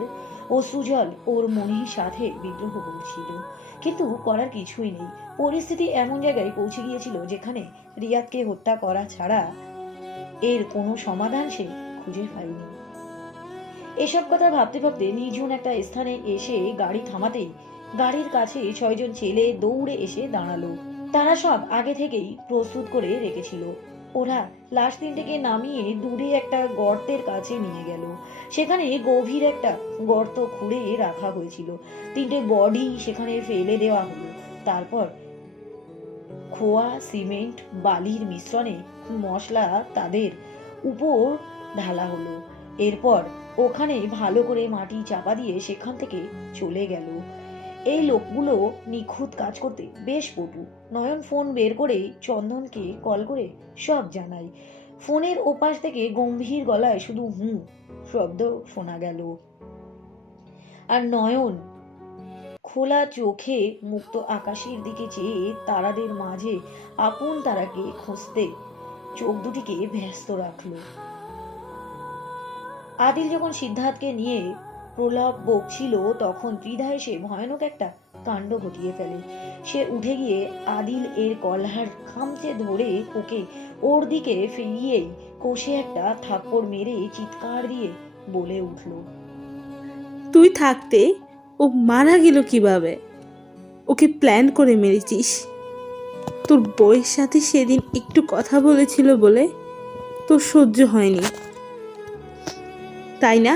অশ্রুজল ওর মনের সাথে বিদ্রোহ করছিল, কিন্তু করার কিছুই নেই। পরিস্থিতি এমন জায়গায় পৌঁছে গিয়েছিল যেখানে রিয়াদকে হত্যা করা ছাড়া এর কোনো সমাধান সে খুঁজে পায়নি। এসব কথা ভাবতে ভাবতে নির্জন একটা স্থানে এসে গাড়ি থামাতেই গাড়ির কাছে 6 জন ছেলে দৌড়ে এসে দাঁড়ালো। তারা সব আগে থেকেই প্রস্তুত করে রেখেছিল। ওরা লাশ তিনটেকে নামিয়ে দূরে একটা গর্তের কাছে নিয়ে গেল। সেখানে গভীর একটা গর্ত খুঁড়ে রাখা হয়েছিল। 3টে বডি সেখানে ফেলে দেওয়া হলো। তারপর খোয়া, সিমেন্ট, বালির মিশ্রণে মশলা তাদের উপর ঢালা হলো। এরপর ওখানে ভালো করে মাটি চাপা দিয়ে সেখান থেকে চলে গেল। এই লোকগুলো নিখুঁত কাজ করতে বেশ পটু। নয়ন ফোন বের করে চন্দনকে কল করে সব জানায়। ফোনের ওপাশ থেকে গম্ভীর গলায় শুধু শব্দ শোনা গেল, আর নয়ন খোলা চোখে মুক্ত আকাশের দিকে চেয়ে তারাদের মাঝে আপন তারাকে খুঁজতে চোখ দুটিকে ব্যস্ত রাখল। আদিল যখন সিদ্ধার্থকে নিয়ে প্রলাপ বকছিল তখন ত্রিধা এসে ভয়ানক একটা কাণ্ড ঘটিয়ে ফেলে। সে উঠে গিয়ে আদিল এর কলার খামচে ধরে ওকে ওর দিকে ফিরিয়েই কষে একটা থাপ্পড় মেরে চিৎকার দিয়ে বলে উঠল, তুই থাকতে ও মারা গেল কিভাবে? ওকে প্ল্যান করে মেরেছিস। তোর বউয়ের সাথে সেদিন একটু কথা বলেছিল বলে তোর সহ্য হয়নি, তাই না?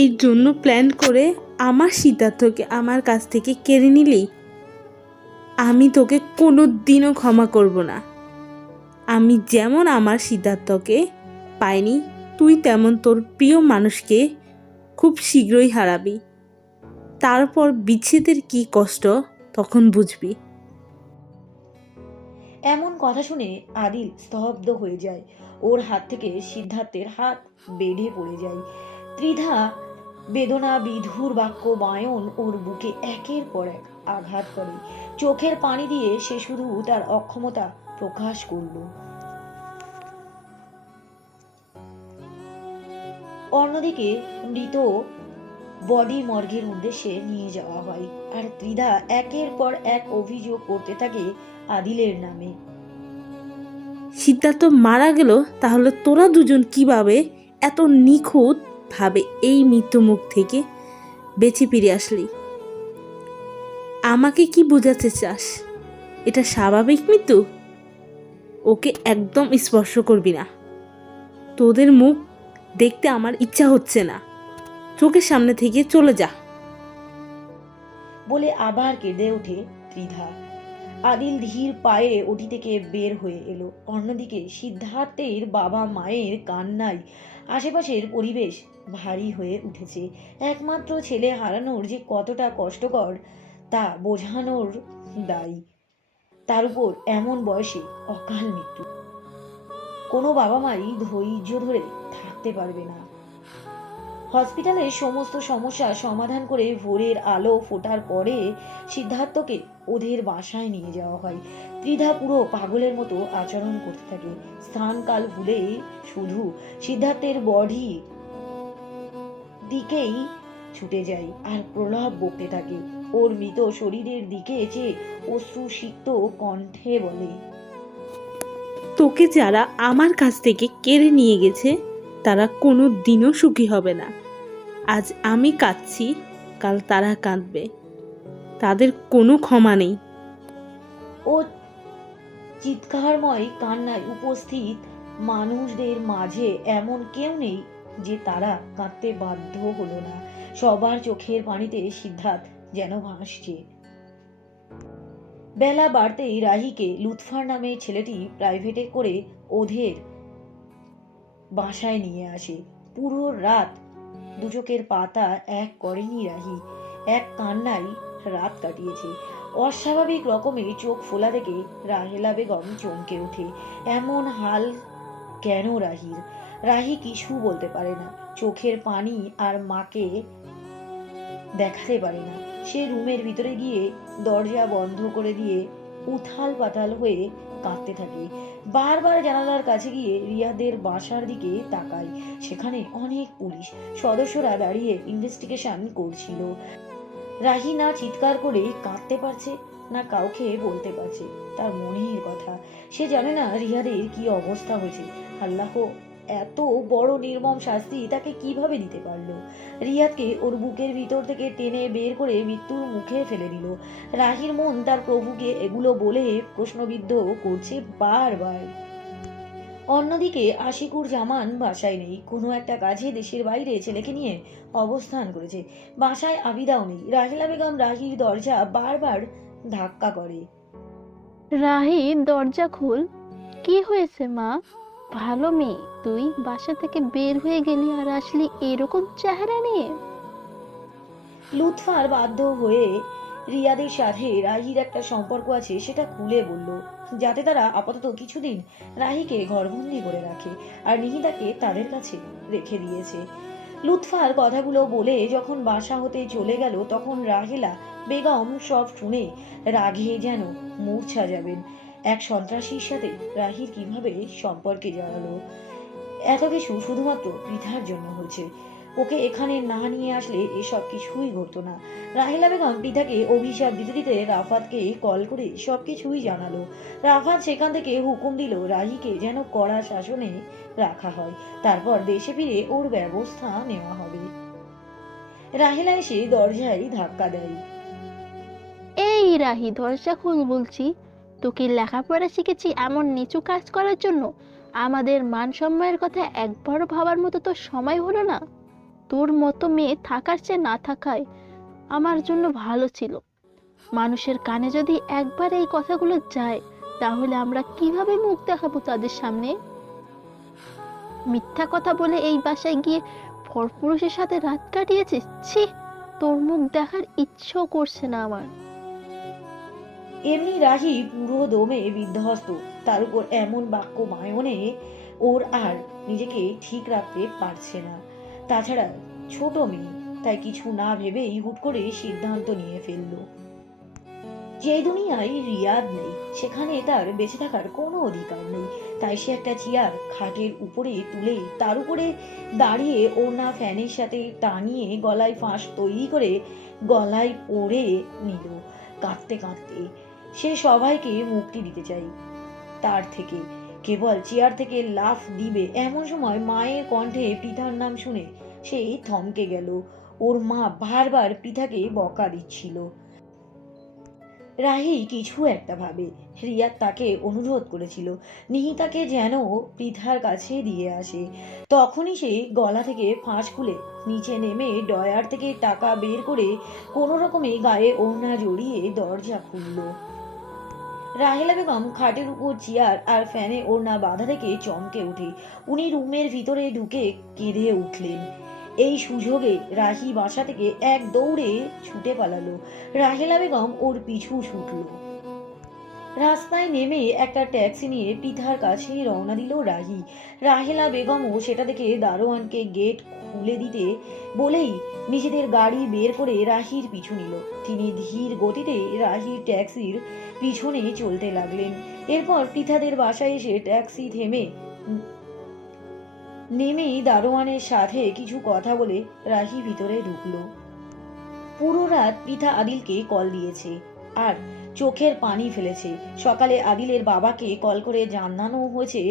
এই জন্য প্ল্যান করে আমার সিদ্ধার্থকে আমার কাছ থেকে কেড়ে নিলি। আমি তোকে কোনো দিনও ক্ষমা করব না। আমি যেমন আমার সিদ্ধার্থকে পাইনি, তুই তেমন তোর প্রিয় মানুষকে খুব শীঘ্রই হারাবি। তারপর বিচ্ছেদের কি কষ্ট তখন বুঝবি। এমন কথা শুনে আদিল স্তব্ধ হয়ে যায়। ওর হাত থেকে সিদ্ধার্থের হাত বেঁধে পড়ে যায়। ত্রিধা বেদনা বিধুর বাক্য বায়ন ওর বুকে একের পর এক আঘাত করে। চোখের পানি দিয়ে সে শুধু তার অক্ষমতা প্রকাশ করল। অন্যদিকে মৃত বডি মর্গের উদ্দেশ্যে নিয়ে যাওয়া হয়, আর ত্রিধা একের পর এক অভিযোগ করতে থাকে আদিলের নামে। সিদ্ধার্থ মারা গেল, তাহলে তোরা দুজন কিভাবে এত নিখুঁত ভাবে এই মৃত্যু মুখ থেকে বেঁচে ফিরে আসলি? আমাকে কি বোঝাতে চাস? এটা স্বাভাবিক মৃত্যু? ওকে একদম স্পর্শ করবি না। তোদের মুখ দেখতে আমার ইচ্ছা হচ্ছে না। চোখের সামনে থেকে চলে যা বলে আবার কেঁদে ওঠে ত্রিধা। আদিল ধীর পায়ে ওটি থেকে বের হয়ে এলো। অন্যদিকে সিদ্ধার্থের বাবা মায়ের কান্নায় আশেপাশের পরিবেশ ভারী হয়ে উঠেছে। একমাত্র ছেলে হারানোর যে কতটা কষ্টকর তা বোঝানোর দায়। তার উপর এমন বয়সে অকাল মৃত্যু। কোনো বাবা মাই ধৈর্য ধরে থাকতে পারবে না। হসপিটালের সমস্ত সমস্যার সমাধান করে ভোরের আলো ফোটার পরে সিদ্ধার্থকে ওদের বাসায় নিয়ে যাওয়া হয়। ত্রিধা পুরো পাগলের মতো আচরণ করতে থাকে। স্থানকাল ভুলে শুধু সিদ্ধার্থের বডি দিকেই ছুটে যায় আর প্রলাপ বকতে থাকে। ওর মৃত শরীরের দিকে চেয়ে অশ্রুসিক্ত কণ্ঠে বলে, তোকে যারা আমার কাছ থেকে কেড়ে নিয়ে গেছে তারা কোনো দিনও সুখী হবে না। আজ আমি কাঁদছি, কাল তারা কাঁদবে। তাদের কোনো ক্ষমা নেই। ও চিৎকারময় কান্নায় উপস্থিত মানুষদের মাঝে এমন কেউ নেই যে তারা কাঁদতে বাধ্য হলো না। সবার চোখের পানিতে সিদ্ধার্থ যেন ভাসছে। বেলা বাড়তেই রাহিকে লুৎফার নামে ছেলেটি প্রাইভেটে করে ওদের বাসায় নিয়ে আসে। পুরো রাত দুচোখের পাতা এক করেনি রাহি। এক কান্নায় রাত কাটিয়েছে। অস্বাভাবিক রকমের চোখ ফোলা দেখে রাহেলা বেগম চমকে ওঠে। এমন হাল কেন রাহির? রাহি কিছু বলতে পারে না। চোখের পানি আর মাকে দেখাতে পারে না। সে রুমের ভিতরে গিয়ে দরজা বন্ধ করে দিয়ে উথাল পাতাল হয়ে কাঁদতে থাকে। বারবার জানালার কাছে গিয়ে রিয়াদের বাসার দিকে তাকায়। সেখানে অনেক পুলিশ সদস্যরা দাঁড়িয়ে ইনভেস্টিগেশন করছিল। রাহি না চিৎকার করে কাঁদতে পারছে না কাউকে বলতে পারছে তার মনের কথা। সে জানে না রিয়াদের কি অবস্থা হয়েছে। আল্লাহ এত বড় নির্মম শাস্তি তাকে কিভাবে দিতে পারলো? রিয়াদকে ওর বুকের ভিতর থেকে টেনে বের করে মৃত্যুর মুখে ফেলে দিল। রাহির মন তার প্রভুকে এগুলো বলে প্রশ্নবিদ্ধ করছে বারবার। অন্যদিকে আশিকুর জামান বাসায় নেই। কোনো একটা কাজে দেশের বাইরে ছেলেকে নিয়ে অবস্থান করেছে। বাসায় আবিদাও নেই। রাহিলা বেগম রাহির দরজা বারবার ধাক্কা করে। রাহি, দরজা খোল। কি হয়েছে মা? ভালো মেয়ে তুই, বাসা থেকে বের হয়ে গেলি আর আসলি এরকম চেহারা নিয়ে? লুৎফার বাধ্য হয়ে রিয়াদের সাথে রাহির একটা সম্পর্ক আছে সেটা খুলে বলল, যাতে তারা আপাতত কিছুদিন রাহিকে ঘরবন্দি করে রাখে আর নিহিতাকে তাদের কাছে রেখে দিয়েছে। লুৎফার কথাগুলো বলে যখন বাসা হতে চলে গেল তখন রাহেলা বেগম সব শুনে রাগে যেন মূর্ছা যাবেন। এক সন্ত্রাসীর সাথে রাহির কিভাবে সম্পর্কে জড়ালো, এত কিছু শুধুমাত্র পৃথার জন্য হচ্ছে। ওকে এখানে না নিয়ে আসলে এসব কিছুই ঘটতো না। রাহেলা বেগম পৃথাকে অভিশাপ দিতে দিতে রাফাতকে কল করে সবকিছুই জানালো। রাফাত সেখান থেকে হুকুম দিল রাহিকে যেন কড়া শাসনে রাখা হয়, তারপর দেশে ফিরে ওর ব্যবস্থা নেওয়া হবে। রাহেলা এসে দরজায় ধাক্কা দেয়। এই রাহি, দরজা খুল বলছি। তোকে লেখাপড়া শিখেছি এমন নিচু কাজ করার জন্য? আমাদের মান সম্মানের কথা একবারও ভাবার মতো তোর সময় হলো না? তোর মতো মেয়ে থাকার চেয়ে না থাকাই আমার জন্য ভালো ছিল। মানুষের কানে যদি একবার এই কথাগুলো যায় তাহলে আমরা কিভাবে মুখ দেখাবো তাদের সামনে? মিথ্যা কথা বলে এই বাসায় গিয়ে পরপুরুষের সাথে রাত কাটিয়েছিস। ছি, তোর মুখ দেখার ইচ্ছেও করছে না আমার। এমনি রাহি পুরো দমে বিধ্বস্ত, তার উপর এমন বাক্য বায়নে ওর আর নিজেকে ঠিক রাখতে পারছে না। তাছাড়া ছোট মেয়ে, তাই কিছু না ভেবেই হুট করে সিদ্ধান্ত নিয়ে ফেললো। যে দুনিয়ায় রিয়াদ নেই সেখানে তার বেঁচে থাকার কোনো অধিকার নেই। তাই সে একটা চেয়ার খাটের উপরে তুলে তার উপরে দাঁড়িয়ে ওড়না ফ্যানের সাথে টানিয়ে গলায় ফাঁস তৈরি করে গলায় পরে নিল। কাঁদতে কাঁদতে সে সবাইকে মুক্তি দিতে চাই তার থেকে, কেবল চেয়ার থেকে লাফ দিবে এমন সময় মায়ের কণ্ঠে পৃথার নাম শুনে সে থমকে গেল। ওর মা বারবার পৃথাকে বকা দিচ্ছিল। রাহি কিছু একটা ভাবে। রিয়াদ তাকে অনুরোধ করেছিল নিহিতাকে যেন পৃথার কাছে দিয়ে আসে। তখনই সে গলা থেকে ফাঁস খুলে নিচে নেমে ডয়ার থেকে টাকা বের করে কোনো রকমে গায়ে ওড়না জড়িয়ে দরজা খুলল। রাহেলা বেগম খাটের উপর চেয়ার আর ফ্যানে ওড়না বাঁধা থেকে চমকে ওঠে। উনি রুমের ভিতরে ঢুকে কেঁদে উঠলেন। এই সুযোগে রাহি বাসা থেকে এক দৌড়ে ছুটে পালালো। রাহেলা বেগম ওর পিছু ছুটল। রাস্তায় নেমে একটা ট্যাক্সি নিয়ে পৃথার কাছে রওনা দিল রাহি। রাহেলা বেগমও সেটা দেখে দারোয়ানকে গেট খুলে দিতে বলেই নিজেদের গাড়ি বের করে রাহির পিছু নিল। তিনি ধীর গতিতে রাহির ট্যাক্সির পিছনে চলতে লাগলেন। এরপর পৃথাদের বাসায় এসে ট্যাক্সি নেমেই দারোয়ানের সাথে কিছু কথা বলে রাহি ভিতরে ঢুকলো। পুরো রাত পৃথা আদিলকে কল দিয়েছে আর চোখের পানি ফেলেছে। সকালে আদিলের বাবাকে কল করে জানানো হয়েছে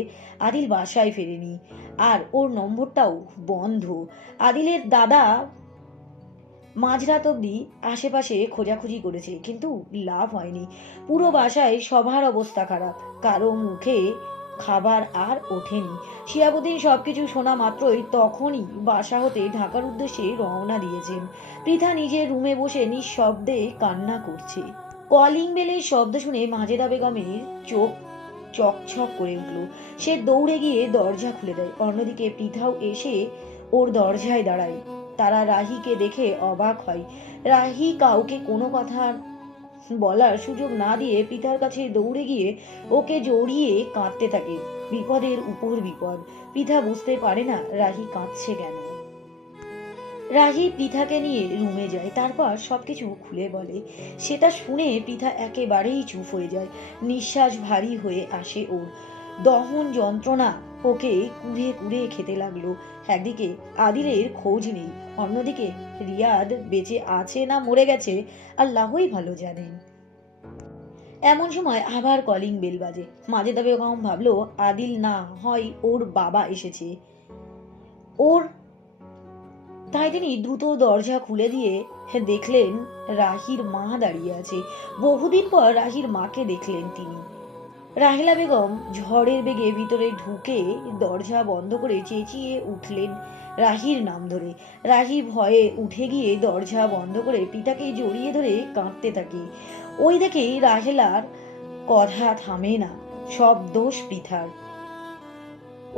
আদিল বাসায় ফেরেনি আর ওর নম্বরটাও বন্ধ। আদিলের দাদা মাঝরাত অব্দি আশেপাশে খোঁজাখুঁজি করেছে কিন্তু লাভ হয়নি। পুরো বাসায় সবার অবস্থা খারাপ, কারো মুখে খাবার আর ওঠেনি। শিয়াবুদ্দিন সবকিছু শোনা মাত্রই তখনই বাসা হতে ঢাকার উদ্দেশ্যে রওনা দিয়েছেন। পৃথা নিজের রুমে বসে নিঃশব্দে কান্না করছে। কলিং বেলের শব্দ শুনে মাজেদা বেগমের চোখ চকচক করে উঠল। সে দৌড়ে গিয়ে দরজা খুলে দেয়। অন্যদিকে পৃথাও এসে ওর দরজায় দাঁড়ায়। তারা রাহিকে দেখে অবাক হয়। রাহি কাউকে কোনো কথা বলার সুযোগ না দিয়ে পৃথার কাছে দৌড়ে গিয়ে ওকে জড়িয়ে কাঁদতে থাকে। বিপদের উপর বিপদ। পৃথা বুঝতে পারে না রাহি কাঁদছে কেন। রাহি পৃথাকে নিয়ে রুমে যায়, তারপর সবকিছু খুলে বলে। সেটা শুনে পৃথা একেবারেই চুপ হয়ে যায়। নিঃশ্বাস ভারী হয়ে আসে ওর। দহন যন্ত্রণা ওকে কুড়ে কুড়ে খেতে লাগলো। একদিকে আদিলের খোঁজ নেই, অন্যদিকে রিয়াদ বেঁচে আছে না মরে গেছে আল্লাহই ভালো জানেন। এমন সময় আবার কলিং বেল বাজে। মাজেদা বেগম ভাবলো আদিল না হয় ওর বাবা এসেছে তাই তিনি দ্রুত দরজা খুলে দিয়ে দেখলেন রাহির মা দাঁড়িয়ে আছে। বহুদিন পর রাহির মাকে দেখলেন তিনি। রাহেলা বেগম ঝড়ের বেগে ভিতরে ঢুকে দরজা বন্ধ করে চেঁচিয়ে উঠলেন রাহির নাম ধরে। রাহি ভয়ে উঠে গিয়ে দরজা বন্ধ করে পিতাকে জড়িয়ে ধরে কাঁদতে থাকে। ওই দেখে রাহেলার কথা থামে না। সব দোষ পৃথার।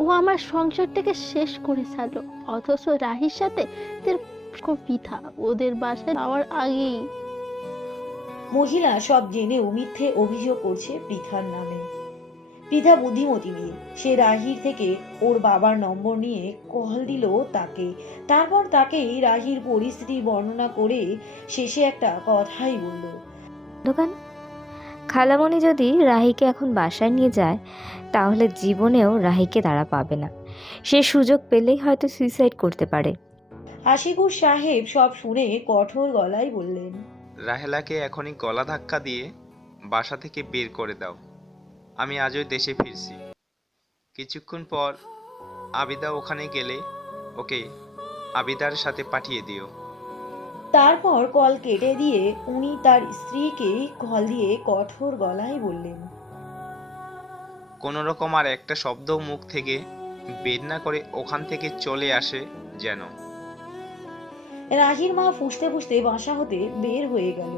ও আমার সংসারটাকে শেষ করে ছাড়লো, অথচ রাহির সাথে তার দেখো পিঠা ওদের বাসায় যাওয়ার আগেই। মহিলা সব জেনেও মিথ্যে অভিযোগ করছে পৃথার নামে। পৃথা বুদ্ধিমতী মেয়ে, সে রাহির থেকে ওর বাবার নম্বর নিয়ে কল দিল তাকে। তারপর তাকেই রাহির পরিস্থিতি বর্ণনা করে শেষে একটা কথাই বলল। দোকান খালামণি যদি রাহিকে এখন বাসায় নিয়ে যায় তাহলে জীবনেও রাহিকে তারা পাবে না। সে সুযোগ পেলেই হয়তো সুইসাইড করতে পারে। আশিকুর সাহেব সব শুনে কঠোর গলায় বললেন, রাহেলাকে এখনই গলা ধাক্কা দিয়ে বাসা থেকে বের করে দাও। আমি আজই দেশে ফিরছি। কিছুক্ষণ পর আবিদা ওখানে গেলে ওকে আবিদার সাথে পাঠিয়ে দিও। তারপর কল কেটে দিয়ে উনি তার স্ত্রীকে কল দিয়ে কঠোর গলায় বললেন, কোনো রকম আর একটা শব্দ মুখ থেকে বের না করে ওখান থেকে চলে আসে যেন। রাহির মা ফুঁসতে ফুঁসতে বাসা হতে বের হয়ে গেল।